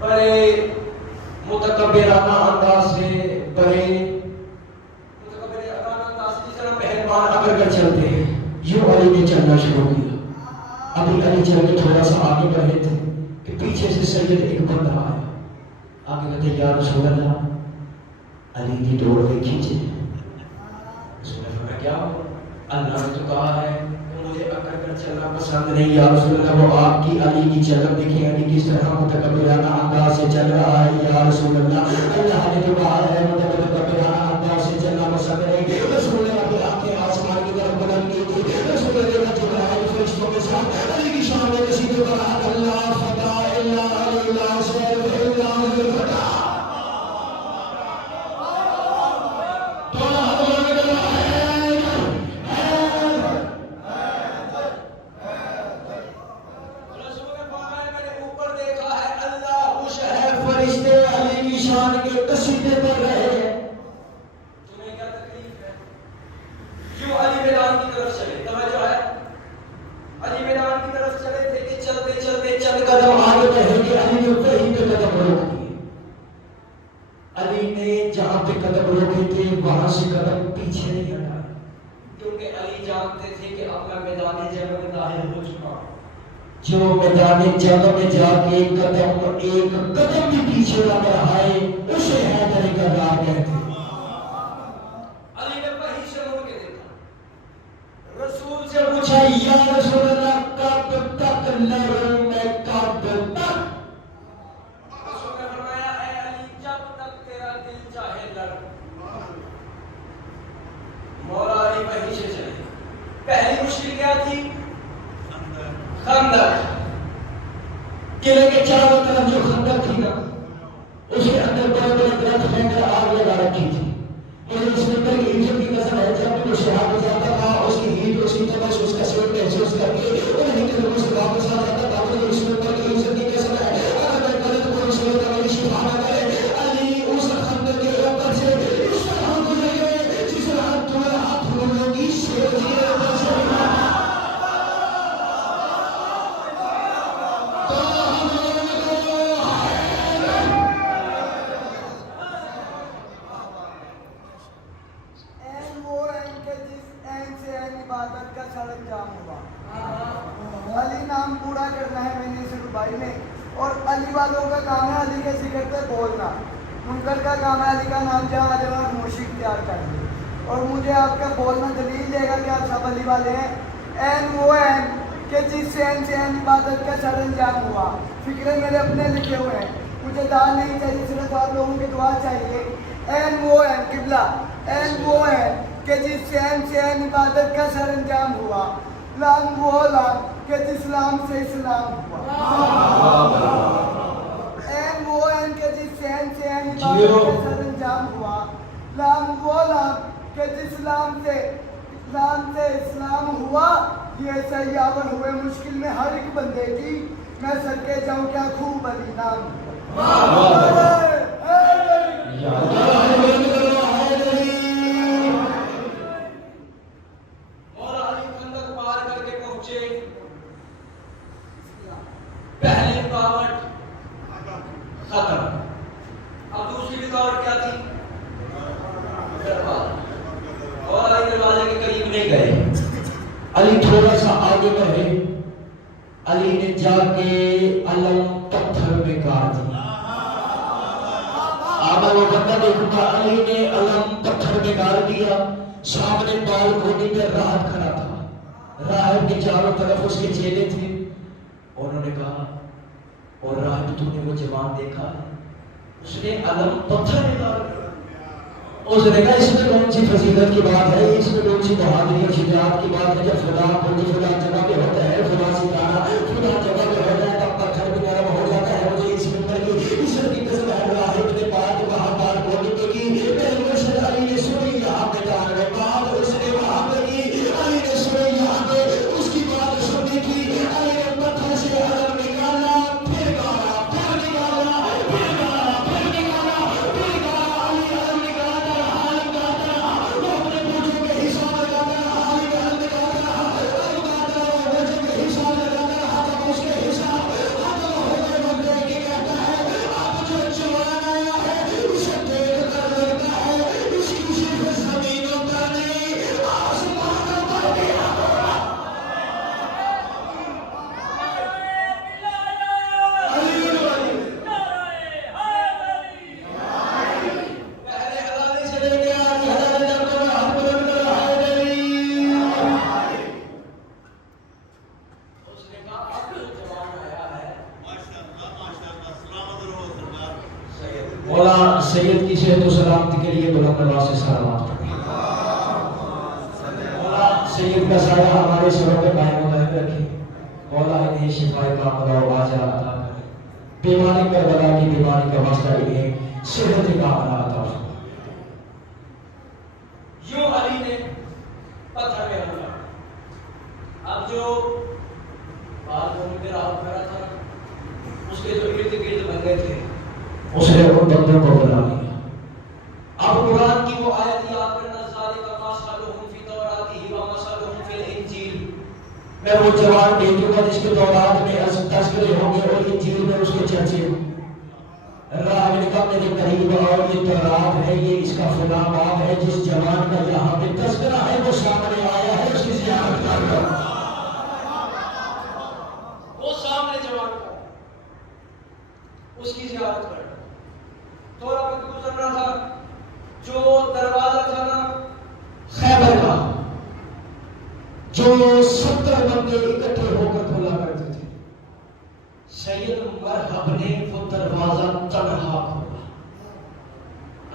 بڑے متکبرانہ انداز سے، بڑے متکبرانہ انداز سے جس طرح پہلوان اگر کر چلتے ہیں، یوں علی نے چلنا شروع کیا۔ ابھی علی چل کے تھوڑا سا آگے بڑھے تھے کہ پیچھے سے سید ایک بندہ آیا، آگے کہتے یا رسول اللہ علی کی دوڑ میں کھینچے۔ رسول اللہ فرمایا کیا ہو؟ اللہ نے تو کہا ہے کہ مجھے اکڑ کر چلنا پسند نہیں، یا رسول اللہ وہ آپ کی علی کی چلن دیکھیں، علی کس طرح متکبرانہ انداز سے چل رہا ہے، یا رسول اللہ اللہ نے تو کہا ہے متکبرانہ انداز سے چلنا پسند نہیں۔ رسول اللہ کی آنکھیں آسمان کی طرف بدل گئی تھی، رسول اللہ کا جبرائیل فرشتوں کے ساتھ علی کی شان میں کسی کو کہا اللہ فتح اللہ علی اللہ سیف اللہ فتح۔ جو میدان جنگ میں جا کے ایک قدم بھی پیچھے نہ بڑھائے اسے حیدر کرار کہتے ہیں۔ علی نے وہیں سے مڑ کے دیکھا، رسول سے پوچھا یا رسول اللہ کب تک لڑوں میں، کب تک؟ رسول نے فرمایا اے علی جب تک تیرا دل چاہے لڑ۔ مولا علی وہیں سے چلے۔ پہلی مشکل کیا تھی؟ خندق۔ قلعے کے چاروں طرف جو خندق تھی نا، اس کے اندر بڑے بڑے درخت پھینک کر آگ لگا رکھی تھی، مجھے اس میں تو بس اس کا سیٹ محسوس کر کے انہیں کے لوگوں سے واپس آ جاتا باقی اس میں پر کی عزت کی قسم ہے اگر میں غلط کوئی صورت میری شفا نہ کرے علی اس خندق کے اوپر سے اس طرح گزر گئے جس طرح تمہارا پھولوں کی شیر کے اوپر سے علی نام پورا کرنا ہے میں نے صرف بھائی نے اور علی والوں کا کام ہے علی کے ذکر پہ بولنا منکر کا کام ہے علی کا نام جہاں آ جائے موشی اختیار کر دے اور مجھے آپ کا بولنا دلیل دے گا کہ آپ سب علی والے ہیں این وہ این کہ جس سے این عبادت کا سر انجام ہوا فکرے میرے اپنے لکھے ہوئے ہیں مجھے دعا نہیں چاہیے صرف آپ لوگوں کی دعا چاہیے این وہ این قبلہ این وہ این کہ جس سے این عبادت کا سر انجام ہوا لام وہ لام کہ اسلام سے اسلام ہوا این وہ این کہ جس سے عبادت کا سر انجام ہوا لام وہ لام کہ اسلام سے اسلام ہوا یہ سیاور ہوئے مشکل میں ہر ایک بندے کی میں سر کے جاؤں کیا خوب علی نام پہلی رکاوٹ ختم اب دوسری رکاوٹ کیا تھی دروازہ اور علی دروازے کے قریب نہیں گئے علی تھوڑا سا آگے بڑھے علی نے جا کے علم پتھر میں کاٹ دیا آبا وہ بندہ دیکھتا علی نے علم پتھر میں کاٹ دیا سامنے بالکونی پہ راہب کھڑا تھا راہب کے چاروں طرف اس کے چیلے تھے انہوں نے کہا اور راہب تو نے وہ جوان دیکھا اس نے علم پتھر میں کاٹ دیا اس نے کہا اس میں کون سی فضیلت کی بات ہے اس میں کون سی بہادری اور شجاعت کی بات ہے جب فلاں بندی فلاں جگہ پہ ہوتا ہے فلاں ستارہ فلاں جگہ پہ ہوتا ہے تب پتھر بھی نرم ہو جاتا ہے مجھے اس منبر کی عزت کی قسم ہے راہب نے بات وہاں بات بولنے پہ کی پہلے مرشد علی نے سنی یہاں پہ جانے بات اس نے وہاں پہ کی علی نے سنی یہاں پہ اس کی بات سنی تھی علی نے پتھر سے علم نکالا پھر گالا پھر نکالا پھر گالا پھر نکالا پھر گالا علی علم نکالا مولا سید کی صحت و سلامتی کے لیے بلند آواز سے سلامات پڑھیں مولا سید کا سایہ ہمارے سروں پہ قائم و دائم رکھے مولا انہیں شفا کاملہ و عاجلہ عطا کرے بیماری کربلا کی بیماری کا مسئلہ انہیں صحت کاملہ عطا فرمائے یوں علی نے پتھر میں حملہ اب جو بالکونی پہ راہب کھڑا تھا اس کے جو ارد گرد بندے تھے اس نے ان بندوں کو بلا لیا اب قرآن کی وہ آیت یاد کرنا ذالک مثلہم فی توراتہ و مثلہم فی الانجیل میں وہ جوان بھیجوں گا جس کے تورات میں تذکرے ہوں گے اور انجیل میں اس کے چرچے ہوں راہ نے کہا میرے قریب اور یہ تورات ہے یہ اس کا فلاں باب ہے جس جوان کا یہاں پہ تذکرہ ہے وہ سامنے آیا ہے اس کی زیارت کر وہ سامنے جوان کا اس کی زیارت کر تھوڑا وقت گزر رہا تھا جو دروازہ تھا نا خیبر کا جو 70 بندے اکٹھے ہو کر کھولا کرتے تھے سید مرحب نے وہ دروازہ تنہا کھولا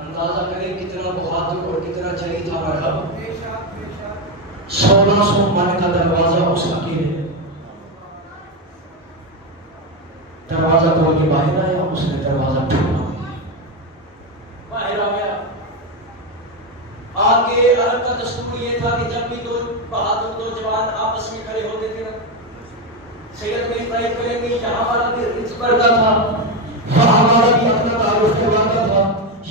اندازہ کریں کتنا بہادر اور کتنا جری تھا مرحب 1600 من کا دروازہ اس اکیلے دروازہ کھول کے باہر آیا اس نے دروازہ ٹھولا باہر آ گیا آپ کے عرب کا دستور یہ تھا کہ جب بھی دو بہادر دو جوان آپس میں کھڑے ہوتے تھے نا، سید میری تعریف کریں گے یہاں ہمارا بھی رزق بڑھتا تھا، وہاں ہمارا بھی اپنا تعارف کرواتا تھا،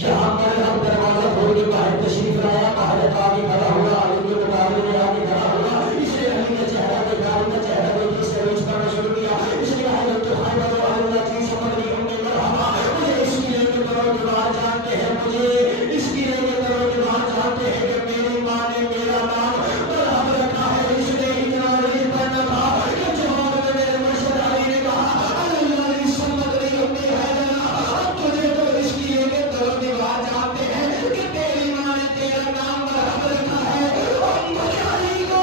یہاں پر ہم دروازہ کھول کے باہر تشریف لایا، باہر آگے کھڑا ہوا، علی کے مقابلے میں آگے کھڑا ہوا، اس نے علی کا چہرہ دیکھا، علی کا چہرہ دیکھ کے سروس کرنا شروع کیا، اس نے کہا تو خیبر و اللہ کی سمجھ لی ہم نے مرحبا، مجھے اس کی لے کے کرو دیوار جانتے ہیں، مجھے اس کی لے کے کرو دیوار جانتے ہیں کہ میری ماں نے میرا نام مرحب رکھا ہے، اس نے اتنا عزیز بننا تھا کہ جواب میں میرے مشہور علی نے کہا اللہ کی سمجھ لی ہم نے ہے تجھے تو اس کی لے کے کرو دیوار جانتے ہیں کہ تیری ماں نے تیرا نام مرحب رکھا ہے، اور مجھے علی کو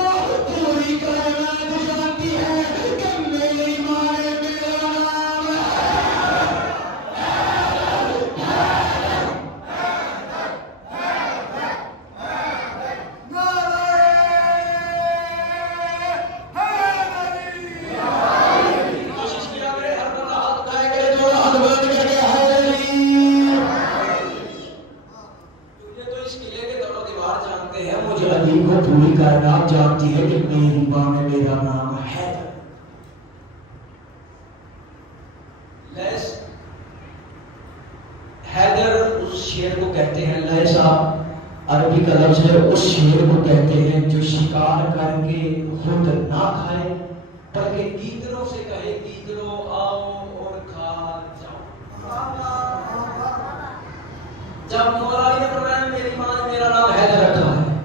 پوری کائنات جانتی ہے کہ میری ماں نے میرا نام کوشش کیا کرے ہر بندہ ہاتھ اٹھائے کرے تو ہاتھ بلند کر کے ہے علی، تجھے تو اس قلعے کے در و دیوار جانتے ہیں، مجھے علی کو پوری کائنات جانتی ہے کہ میری ماں میں میرا نام ہے۔ لیس حیدر اس شیر کو کہتے ہیں، لیس آپ عربی کا لفظ ہے، اس شیر کو کہتے ہیں جو شکار کر کے خود نہ کھائے بلکہ گیدڑوں سے کہے گیدڑوں آؤ اور کھا جاؤ۔ جب مولا علی نے فرمایا میری ماں نے میرا نام حیدر رکھا ہے،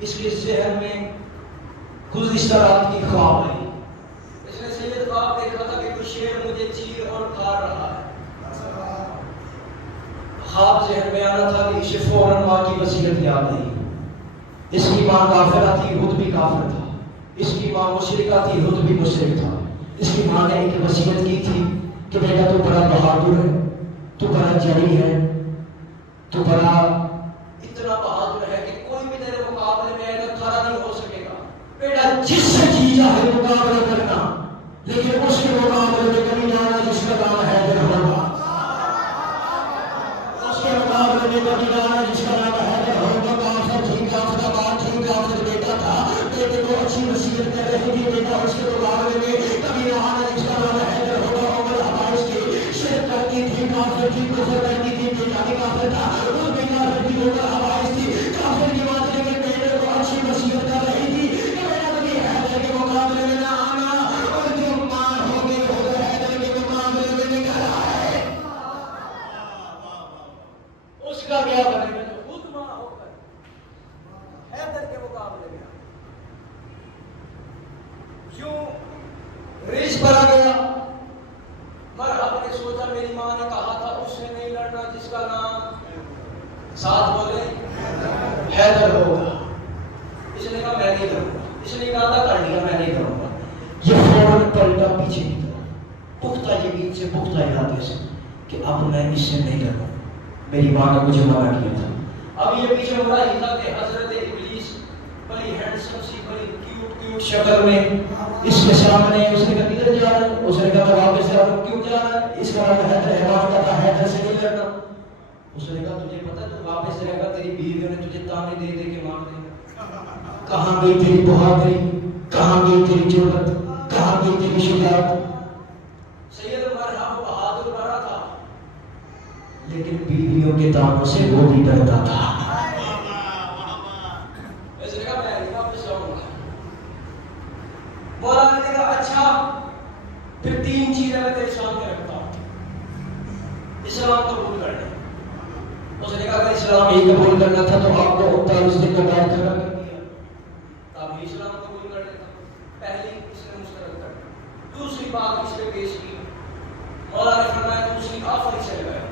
اس کے ذہن میں گزشتہ رات کی خواب آئی، اس نے سید خواب دیکھا تھا کہ کوئی شیر مجھے چیر اور کھا رہا ہے، خواب ذہن میں آنا تھا کہ اسے فوراً ماں کی وصیت یاد آئی، اس کی ماں کافرہ تھی، خود بھی کافر تھا، اس کی ماں مشرکہ تھی، خود بھی مشرک تھا، اس کی ماں نے ایک وصیت کی تھی کہ بیٹا تو بڑا بہادر ہے، تو بڑا جری ہے، تو بڑا اتنا بہادر ہے کہ کوئی بھی تیرے مقابلے میں آئے گا کھڑا نہیں ہو سکے گا، بیٹا جس سے جی چاہے مقابلہ کرنا، لیکن اس کے مقابلے میں کبھی نہ آنا جس کا نام حیدر ہوگا، اس کے مقابلے میں کبھی نہ آنا جس کا نام حیدر ہوگا۔ کافر تھی، کافر بات تھی، کافر بیٹا تھا، بیٹے کو اچھی وصیت کر رہی تھی، بیٹا اس کے مقابلے میں کبھی نہ آنا جس کا نام حیدر ہوگا۔ عمر حبائش کی شرک کرتی تھی، کافر تھی، کفر کرتی تھی، بیٹا بھی کافر تھا، وہ بھی کافر تھی، عمر حبائش تھی، کافر کی بات لے کے بیٹے کو اچھی وصیت کر رہی تھی کہ بیٹا کبھی حیدر کے مقابلے میں نہ آنا، اور جو ماں ہوگی وہ حیدر کے مقابلے میں نکل آئے۔ اس کا کیا بنے گا جو خود ماں ہو کر حیدر کے مقابلے میں یوں ریس پر آ گیا۔ مرحبا نے سوچا میری ماں نے کہا تھا اس سے نہیں لڑنا جس کا نام ساتھ بولے حیدر ہوگا، اس نے کہا میں نہیں کروں گا، اس نے ارادہ کر لیا میں نہیں کروں گا، یہ فوراً پلٹا پیچھے کی طرف، پختہ یقین سے، پختہ ارادے سے کہ اب میں اس سے نہیں لڑوں، میری ماں نے مجھے منع کیا تھا۔ اب یہ پیچھے ہو رہا ہی تھا کہ حضرت ابلیس بڑی ہینڈسم سی بڑی کیوٹ شکل میں اس کے سامنے، اس نے کہا کدھر جا رہا ہے؟ اس نے کہا میں واپس جا رہا ہوں۔ کیوں جا رہا ہے؟ اس کا نام حیدر ہے، ماں کہتا ہے حیدر سے نہیں لڑنا۔ اس نے کہا تجھے پتہ تو واپس جائے گا، تیری بیویوں نے تجھے تانے دے دے کے مار دیں گے، کہاں گئی تیری بہادری، کہاں گئی تیری جرأت، کہاں گئی تیری شجاعت؟ سید مرحبا بہادر بڑا تھا لیکن بیویوں کے تانوں سے وہ بھی ڈرتا تھا۔ اس نے کہا میں واپس جاؤں گا۔ مولانا نے کہا اچھا پھر تین چیزیں میں تیرے سامنے رکھتا ہوں، اسلام قبول کرنا۔ اس نے کہا اگر اسلام یہ قبول کرنا تھا تو آپ کو 39 دن کا بعد کھڑا کر دیا، تب ہی اسلام قبول کر لیتا۔ پہلی اس نے مسترد کر، دوسری بات اس پہ پیش کی، مولانا نے فرمایا دوسری آفر سے لگایا،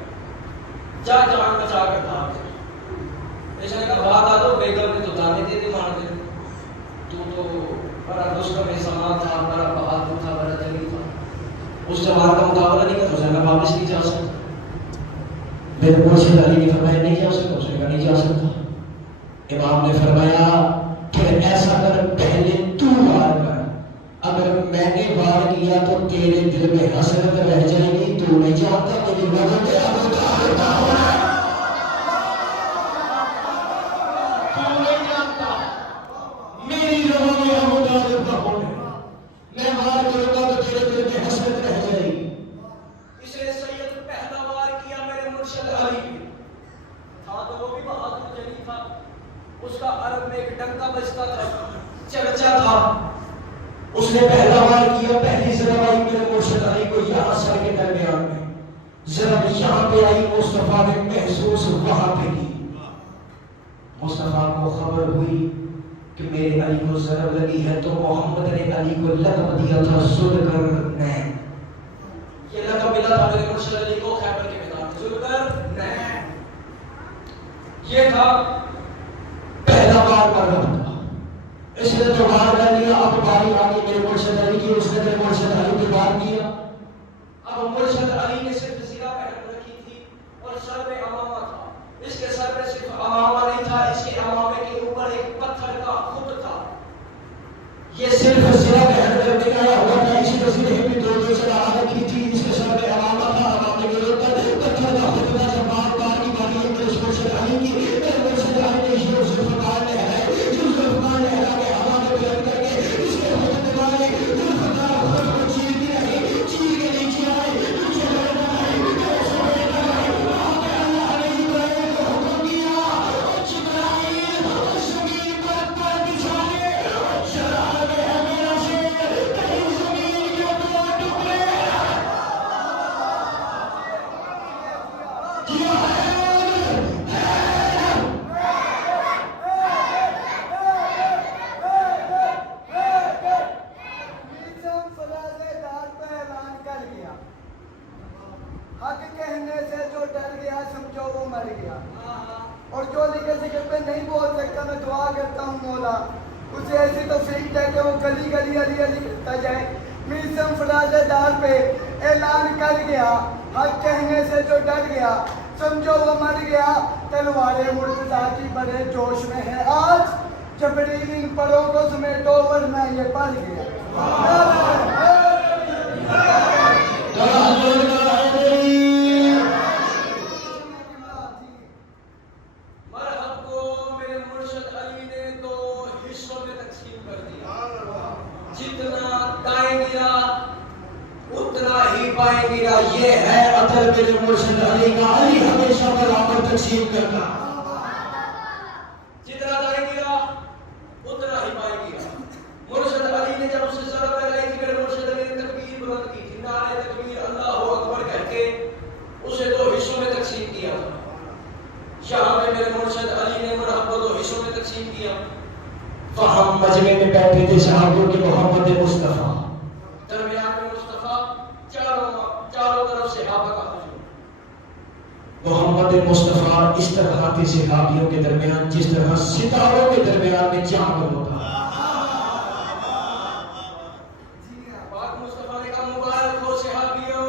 جا جان بچا کر بھاگ جا۔ اس نے کہا بھاگ آ تو بیگم نے تو دانے دے دے مار دے، تو بڑا رستم سامان تھا، بڑا بہادر تھا، بڑا جلیل تھا، اس سے وہاں کا مقابلہ نہیں کر سکتا، میں واپس نہیں جا سکتا۔ بالکل سے علی نے فرمایا نہیں جا سکتا، اس نے کہا نہیں جا سکتا۔ امام نے فرمایا پھر ایسا کر پہلے تو وار کر، اگر میں نے وار کیا تو تیرے دل میں حسرت رہ جائے گی، تو نہیں جانتا کہ میری نظر میں ابو طالب کا ہونا ہے۔ تو نہیں جانتا میری رہوں میں ہم مطالب نہ ہونے میں وار کروں گا تو تیرے دل میں حسرت رہ جائے گی. اس نے سید پہلا وار کیا میرے مرشد علی تھا تو وہ بھی بہادر جلی تھا. اس کا عرب میں ایک ڈنکا بجتا تھا, چرچا تھا. اس نے پہلا وار کیا, پہلی ضرب آئی میرے مرشد علی کو یہاں سر کے درمیان میں, ضرب یہاں پہ آئی, مصطفیٰ نے محسوس وہاں پہ کی. مصطفیٰ کو خبر ہوئی کہ میرے علی کو ضرب لگی ہے, تو محمد نے علی کو لقب دیا تھا ذوالقرنین. یہ لقب ملا تھا میرے مرشد علی کو خیبر کے میدان میں, ذوالقرنین. یہ تھا پہلا وار پر رہا. اس نے جو وار کر لیا, اب باری آگے میرے مرشد علی کی. اس نے میرے مرشد علی پہ وار کیا. اب مرشد علی نے صرف زیرہ پہن رکھی تھی اور سر پہ امامہ تھا. اس کے سر پہ صرف امامہ نہیں تھا, اس کے امامے کے اوپر ایک پتھر کا خود تھا. یہ صرف زرہ پہن کر نکایا ہوا تھا. اسی وسیلے میں دو چلا رکھی تھی. اس کے سر پہ امامہ تھا, امامے کے اوپر پتھر کا خود تھا. جب بار بار کی باری ہے میرے مرشد علی کی, میرے مرشد علی نے یہ ذوالفقار لہرائے, جو ذوالفقار لہرا کے ہوا میں بلند کر کے اس کے خود دبائے. ذوالفقار خود کو چیرتی رہی, چیر کے نیچے آئے, نیچے لڑنا ہے, وہاں پہ اللہ نے ابراہیم کو حکم دیا, جبرائیل زمین پر بچھانے, شراب ہے میرا شیر, کہیں زمین کے دو ٹکڑے کیا ہے. حق کہنے سے جو ڈر گیا سمجھو وہ مر گیا, اور جو لکھے ذکر پہ نہیں بول سکتا میں دعا کرتا ہوں مولا اسے ایسی توفیق دے کہ وہ گلی گلی علی علی کرتا جائے. میسم فراز دار پہ اعلان کر گیا, حق کہنے سے جو ڈر گیا سمجھو وہ مر گیا. تلوار مرتضیٰ کی بڑے جوش میں ہے آج, جبریل ان پروں کو سمیٹو ورنہ یہ پڑ گیا. مرحب کو میرے مرشد علی نے دو حصوں میں تقسیم کر دیا. جتنا دائیں گرا اتنا ہی بائیں گرا. یہ ہے عدل میرے مرشد علی کا. علی ہمیشہ برابر تقسیم کرتا. جتنا دائیں گرا اتنا ہی بائیں گرا. مرشد علی نے جب اسے ضرب لگائی تھی, میرے مرشد علی نے تکبیر بلند کی تھی, نعرہ تکبیر اللہ اکبر کہہ کے اسے دو حصوں میں تقسیم کیا تھا. یہاں پہ میرے مرشد علی نے مرحب کو دو حصوں میں تقسیم کیا. وہاں مجمع میں بیٹھے تھے صحابوں کے محمد مصطفیٰ, درمیان میں مصطفیٰ, چاروں طرف صحابہ کا ہجوم. محمد مصطفیٰ اس طرح کے صحابیوں کے درمیان جس طرح ستاروں کے درمیان میں چاند ہوتا. پاک مصطفیٰ نے کہا مبارک ہو صحابیوں,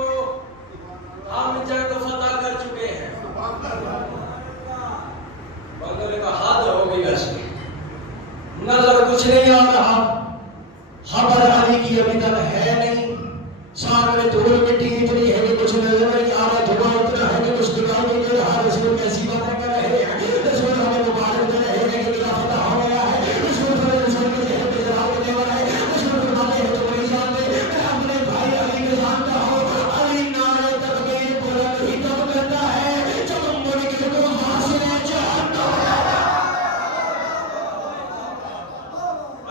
ہم جنگ فتح کر چکے ہیں. بندوں نے کہا حد ہو گئی ایسی, نظر کچھ نہیں آ رہا, خبر علی کی ابھی تک ہے نہیں, سامنے دھول مٹی اتنی ہے کہ کچھ نظر نہیں آ رہا, دھواں اتنا ہے کہ کچھ دکھائی نہیں دے رہا. رسول کیسی باتیں کر رہے ہیں, رسول ہمیں مبارک دے رہے ہیں کہ خلافت ہو گیا ہے. رسول کے ذہن پہ جلال دینے والا ہے. رسول فرماتے ہیں تو نہیں جانتے, میں اپنے بھائی علی کو جانتا ہوں. علی نعرہ تکبیر بلند ہی تب کرتا ہے جب ملک کو حاصل ہے جہنم.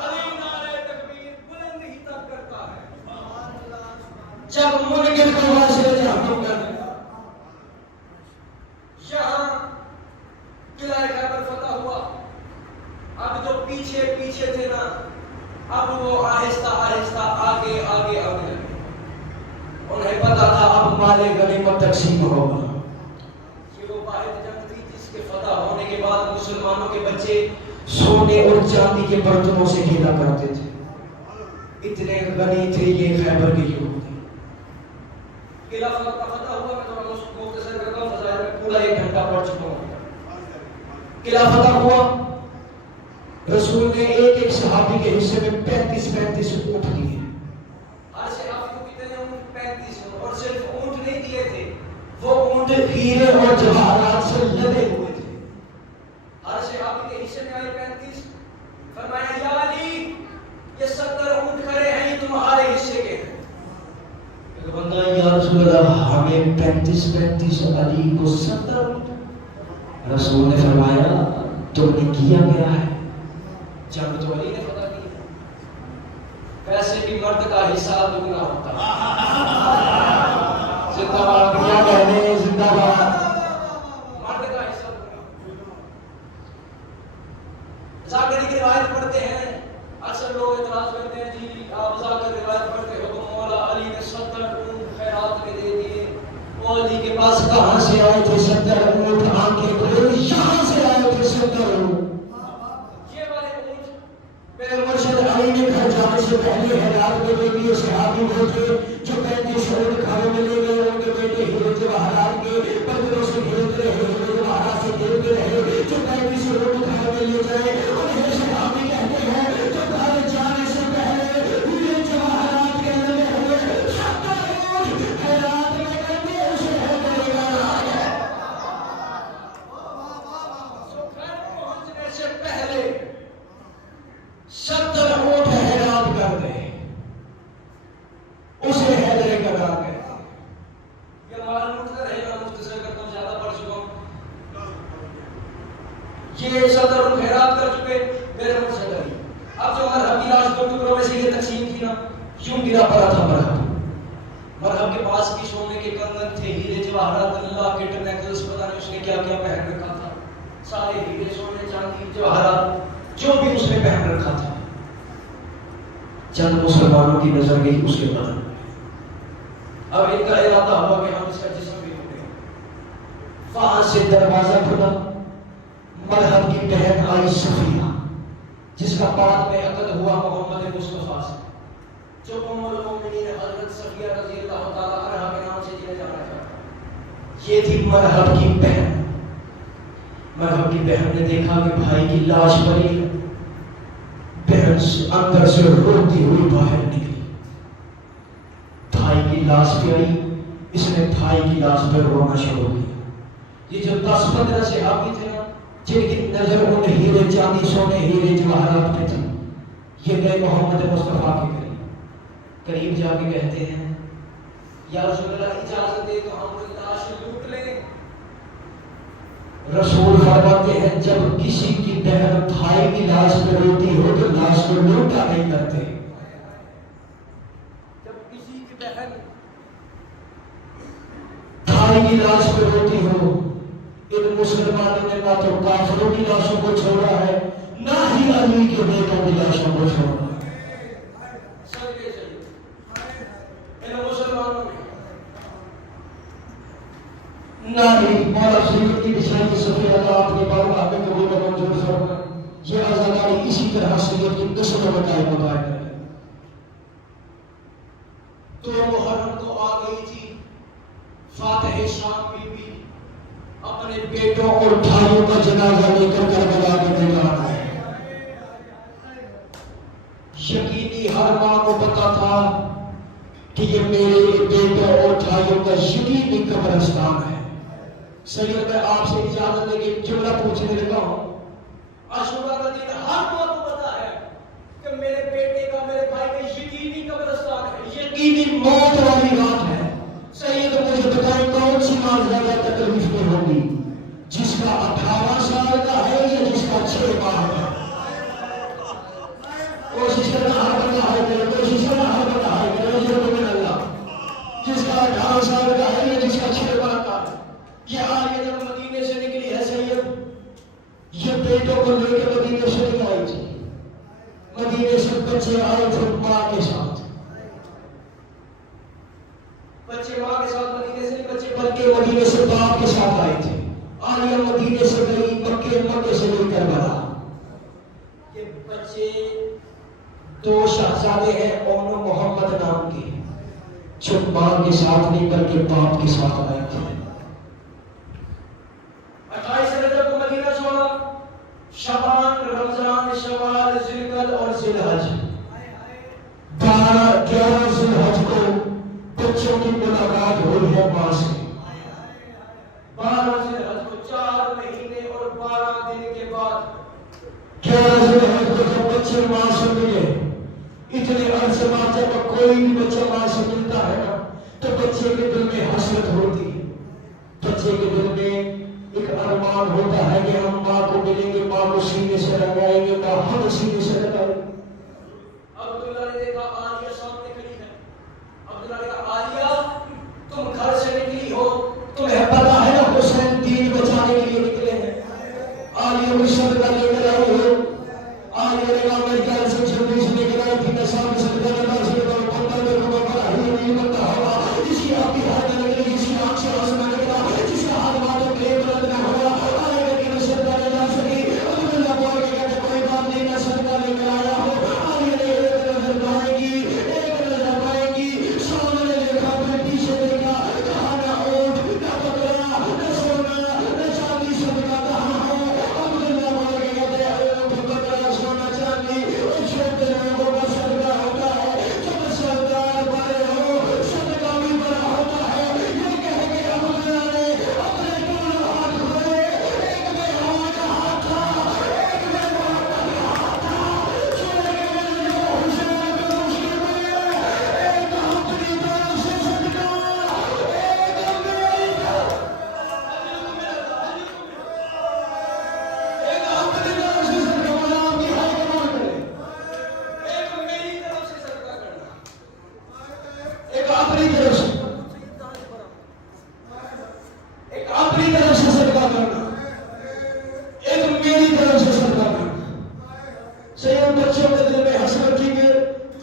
علی نعرہ تکبیر بلند ہی تب کرتا ہے جب ملک کو حاصل ہے جہنم کر. یہاں قلعہ خیبر فتح ہوا. اب جو پیچھے پیچھے تھے نا, اب وہ آہستہ آہستہ آگے آگے آگے لگے. انہیں پتا تھا اب مال غنیمت تقسیم ہوگا. یہ وہ واحد جنگ تھی جس کے فتح ہونے کے بعد مسلمانوں کے بچے سونے اور چاندی کے برتنوں سے کھیلا کرتے تھے. اتنے غنی تھے یہ خیبر کے یہودی. قلعہ فتح ہوا. میں تھوڑا مختصر کرتا ہوں, فضائل میں پورا 1 گھنٹہ پڑھ چکا ہوں. قلعہ فتح ہوا. رسول نے ایک صحابی کے حصے میں 35 اونٹ دیے. ہر صحابی کو کتنے اونٹ؟ 35 اونٹ. اور صرف اونٹ نہیں دیے تھے, وہ اونٹ ہیرے اور جواہرات سے لدے ہوئے تھے. ہر صحابی کے حصے میں آئے 35 علی کو 70. رسول نے فرمایا تم نے کیا گیا ہے. جنگ تو علی نے فتح کی. ویسے بھی مرد کا حساب دگنا ہوتا ہے. زندہ باد کیا کہنے ہیں, زندہ باد. مرد کا حساب دگنا. ذاکری کی روایت پڑھتے ہیں, اکثر لوگ اعتراض کرتے ہیں جی آپ ذاکر روایت پڑھتے ہو تو مولا علی نے 70 اونٹ خیرات میں دے دیے. وہ علی کے پاس کہاں سے آئے تھے 70 اونٹ؟ آنکھیں کھولو, یہاں سے آئے تھے 70 اونٹ. یہ والے اونٹ میرے مرشد علی نے گھر جانے سے پہلے ہیرات میں دے دیے. صحابی وہ تھے جو 35 اونٹ کھانے میں لے گئے. ان کے بیٹے ہیرے جواہرات کے بدلوں سے گھیرتے رہے, ہیرے جواہرات سے گھیرتے رہے. جو 35 اونٹ کھانے میں لے جائے انہیں صحابی کہتے ہیں جو گھر جانے سے پہلے ہیرے جواہرات کے لگے ہوئے 70 اونٹ خیرات میں کرتے اسے ہے کرے گا. جو گھر پہنچنے سے پہلے 70 اونٹ خیرات کر دے اسے حیدر کرا گئے. یہ مال لوٹتا رہے گا. مختصر کرتا ہوں, زیادہ پڑھ چکا ہوں. یہ 70 اونٹ خیرات کر چکے میرے مرشد علی. اب جو مرہم کی لاش 2 ٹکڑوں میں سے یہ تقسیم کی نا, یوں گرا پڑا تھا مرہم. مرہم کے پاس بھی سونے کے کنگن تھے, ہیرے جواہرات, اللہ کے نیکلس, پتہ نہیں اس نے کیا کیا پہن رکھا تھا. سارے ہیرے, سونے, چاندی, جواہرات جو بھی اس نے پہن رکھا تھا. چند مسلمانوں کی نظر گئی اس کے بدن میں. اب ان کا ارادہ ہوا کہ ہم اس کا جسم بھی لوٹیں. وہاں سے دروازہ کھلا. مرہم کی بہن آئی صفیہ, جس کا بعد میں عقد ہوا محمد مصطفیٰ سے, جو ام المؤمنین حضرت صفیہ رضی اللہ تعالیٰ عنہا کے نام سے جانا جاتا ہے. یہ تھی مرہم کی بہن. مرہم کی بہن نے دیکھا کہ بھائی کی لاش پڑی ہے. بہن اندر سے روتی ہوئی باہر نکلی. بھائی کی لاش پہ آئی, اس نے بھائی کی لاش پہ رونا شروع کیا. یہ جو 10-15 صحابی تھے نا, جن کی نظر ان ہیرے چاندی سونے ہیرے جواہرات پہ تھی, یہ گئے محمد مصطفیٰ کے قریب جا کے کہتے ہیں یا رسول اللہ اجازت دے تو ہم لاش لوٹ لیں. رسول فرماتے ہیں جب کسی کی بہن بھائی کی لاش پہ روتی ہو تو لاش کو لوٹا نہیں کرتے. جب کسی کی بہن بھائی کی لاش پہ روتی ہو, ان مسلمانوں نے نہ تو کافروں کی لاشوں کو چھوڑا ہے, نہ ہی علی کے بیٹوں کی لاشوں کو چھوڑا. نہ ہی مولا شریف کی بچائی صفی اللہ آپ کے بارگاہ میں قبول و منظور فرمائے. یہ عزاداری اسی طرح سید کی نسلوں میں قائم مقام ہے. تو محرم کو آ گئی تھی فاتح شام بی بی اپنے بیٹوں اور بھائیوں کا جنازہ لے کر کربلا میں تیار ہے. یقینی ہر ماں کو پتا تھا کہ یہ میرے بیٹوں اور بھائیوں کا یقینی قبرستان ہے. سید میں آپ سے اجازت لے کے جملہ پوچھنے لگا ہوں. عاشورہ کا دن ہر ماں کو پتا ہے کہ میرے بیٹے کا, میرے بھائی کا یقینی قبرستان ہے, یقینی موت والی رات ہے. سید مجھے بتائیں کون سی ماں زیادہ تکلیف میں ہوگی, جس کا 18 سال کا ہے یا جس کا 6 ماہ کا؟ کوشش کرنا ہر بندہ ہے کرے, کوشش کرنا ہر بندہ ہے کرے, جس کا 18 سال کا ہے یا جس کا 6 ماہ کا ہے. یہ آئے جب مدینے سے نکلی ہے سید, یہ بیٹوں کو لے کے مدینے سے نہیں آئی تھی. مدینے سے بچے آئے تھے ماں کے ساتھ. بچے ماں کے ساتھ مدینے سے, بچے بلکہ مدینے سے باپ کے ساتھ آئے تھے. آلیہ مدینے سے گئی مکے, مکے سے گئی کربلا. یہ بچے 2 شہزادے ہیں اون محمد نام کے, جو ماں کے ساتھ نہیں بلکہ باپ کے ساتھ آئے تھے. 28 رجب کو مدینہ چھوڑا. شعبان, رمضان, شوال, ذوالقعدہ اور ذی الحج, 11 ذی الحج کو بچوں کی ملاقات ہوئی ہے ماں سے. 12 ذی الحج کو 4 مہینے اور 12 دن کے بعد 11 ذی الحج کو جب بچے ماں سے ملے, اتنے عرصے بعد جب کوئی بھی بچہ ماں سے ملتا ہے نا تو بچے کے دل میں حسرت ہوتی ہے. بچے کے دل میں ایک ارمان ہوتا ہے کہ ہم ماں کو ملیں گے، ماں کو سینے سے لگائیں گے، ماں ہم سینے سے لگائیں گے۔ عبداللہ نے دیکھا عالیہ سامنے کھڑی ہے۔ عبداللہ نے کہا عالیہ تم گھر سے نکلی ہو، تمہیں پتا ہے نا حسین دین بچانے کے لیے نکلے ہیں، عالیہ کو صدقہ لے کر آئی ہو۔ عالیہ نے کہا میں گھر سے جلدی سے لے کر آئی تھی، میں سامنے صدقہ لگا سے لگا پتھر میں کو بڑا ہی نہیں بنتا ہوا، جسی آپ کی ہاتھ میں نکلے، جسی آنکھ سے آسمان نکلا، جسی ہاتھ ماتوں کے بلند نہ ہوا، عالیہ کہ میں صدقہ لے جا سکی۔ عبداللہ بول کے کہتے کوئی بات نہیں، میں صدقہ لے کر آیا ہوں۔ عالیہ نے ایک نظر پائیں گی، ایک نظر پائیں گی، سامنے دیکھا پھر پیچھے دیکھا، کہا نہ اونٹ نہ بکرا نہ سونا نہ چاندی صدقہ کہاں ہے؟ عبداللہ بول کے کہتے اونٹ بکرا سونا چاندی چھوٹے لوگوں کا صدقہ ہوتا ہے، جب سردار بڑے ہو صدقہ بھی بڑا ہوتا ہے۔ یہ کہہ کے عبداللہ نے اپنے دونوں ہاتھ کھولے، ایک میں ہاتھ تھا، ایک میں محمد کا ہاتھ تھا، چلے گئے جو حسین کو مسلم ہے، ایک اپنی طرف سے صدقہ، ایک میری طرف، ایک اپنی طرف سے صدقہ غلام کی حق قبول کرے، ایک میری طرف سے صدقہ کرنا، ایک اپنی طرف سے، ایک اپنی طرف سے صدقہ کرنا، ایک میری طرف سے صدقہ کرنا۔ سیدوں بچوں کے دل میں حسرت تھی کہ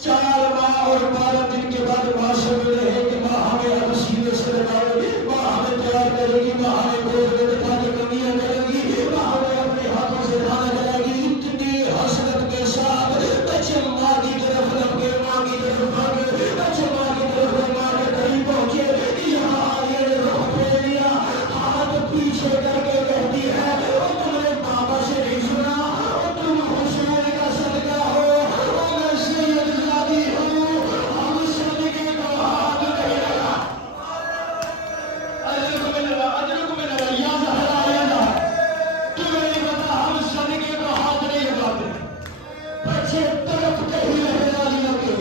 4 ماہ اور 12 دن کے بعد ماں سے ملے ہیں کہ ماں ہمیں اب سینے سے لگائے، ماں ہمیں پیار کرے گی، ماں ہمیں گود میں بٹھا کے کمیاں کرے گی، ماں ہمیں اپنے ہاتھوں سے کھانا کھلائے گی۔ اتنی حسرت کے ساتھ بچے ماں کی طرف لگ گئے، ماں کی طرف بھاگے، بچے ماں کی طرف گئے، ماں کے قریب پہنچے، یہاں عالیہ نے رخ پھیر لیا، ہاتھ پیچھے کر کے کہتی ہے او تم نے بابا سے نہیں سنا، او تم حسین کا صدقہ ہو، او میں سید زادی ہوں، ہم صدقے کو ہاتھ نہیں لگا۔ اجرکم اللہ، اجرکم اللہ، یا زہرا یا زہرا، تمہیں نہیں پتا ہم صدقے کو ہاتھ نہیں لگاتے۔ بچے تڑپتے ہی رہے عالیہ کے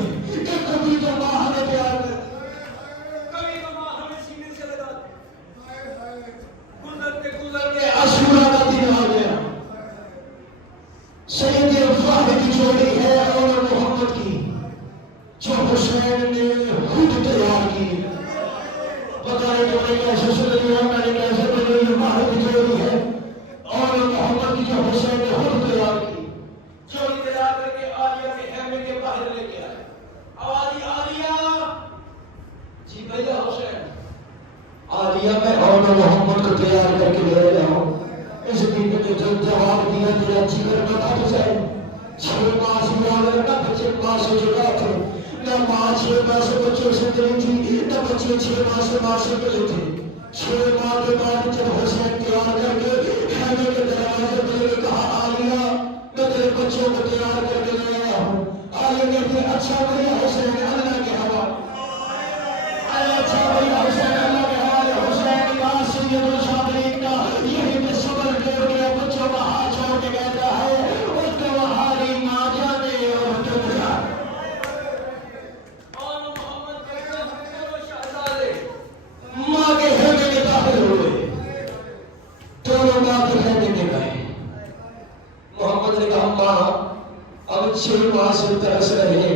کہ کبھی تو ماں ہمیں پیار کرے، کبھی تو ماں ہمیں سینے سے لگاتی۔ گزرتے عاشورہ کا دن آ گیا۔ سید واحد جوڑی ہے اور محمد کی جو حسین نے خود تیار کی۔ بتائیں کہ میں کیسے سن رہی ہوں، میں نے کیسے بنی یہ واحد جوڑی ہے اور محمد کی جو حسین نے خود تیار کی۔ چوری تیار کر کے عالیہ کے خیمے کے باہر لے کے آئے۔ آواز عالیہ، جی بھیا حسین، عالیہ میں اور محمد کو تیار کر کے لے رہا ہوں۔ اس دن نے جو جواب دیا تیرا جگر میں تھا حسین، 6 ماہ سے یاد رکھنا، بچے ماں سے جدا تھے، نہ ماں 6 ماہ سے بچوں سے ملی تھی، نہ بچے 6 ماہ سے ماں سے ملے تھے۔ 6 ماہ کے بعد جب حسین تیار کر کے خیمے کے دروازے پہ لے کے کہا عالیہ میں تیرے بچوں کو تیار کر کے لے آیا ہوں۔ عالیہ کہتے ہیں اچھا بھیا حسین اللہ کے حوالے، اچھا بھیا حسین اللہ کے حوالے۔ حسین کا سید الصابرین کا یہی میں صبر کر کے بچوں کا ہاتھ چھوڑ کے کہتا ہے اس کو وہاری ماں جانے اور تم جانے۔ اور محمد کہتے ہیں دونوں شہزادے ماں کے خیمے میں داخل ہوئے، دونوں ماں کے خیمے میں گئے۔ محمد نے کہا ماں اب 6 ماہ سے ترس رہے،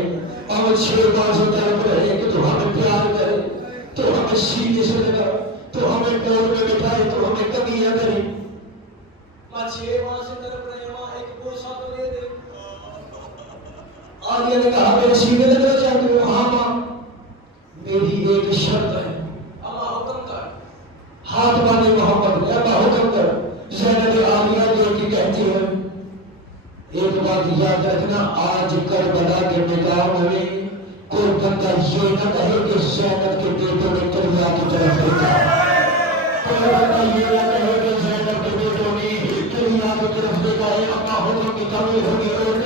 اب 6 ماہ سے تڑپ رہے کہ تو ہمیں پیار کرے، تو ہمیں سینے سے لگا، تو ہمیں گود میں بٹھائے، تو ہمیں کمیاں کرے۔ ماں 6 ماہ سے تڑپ رہے ہیں، ماں ایک بوسہ تو دے دے۔ عالیہ نے کہا میرے سینے لگنا چاہتے ہو؟ ہاں ماں میری ایک شرط ہے۔ اما حکم کر۔ ہاتھ باندھے محمد، لمبا حکم کر۔ زینب عالیہ جو کہ کہتی ہے ایک بات یاد رکھنا، آج کربلا کے میدان میں کوئی بندہ یہ نہ کہے کہ زینب کے بیٹوں نے کربلا کی طرف دیکھا، کوئی بندہ یہ نہ کہے کہ زینب کے بیٹوں نے کربلا کی طرف دیکھا ہے۔ اما حکم کی کمی ہوگی اور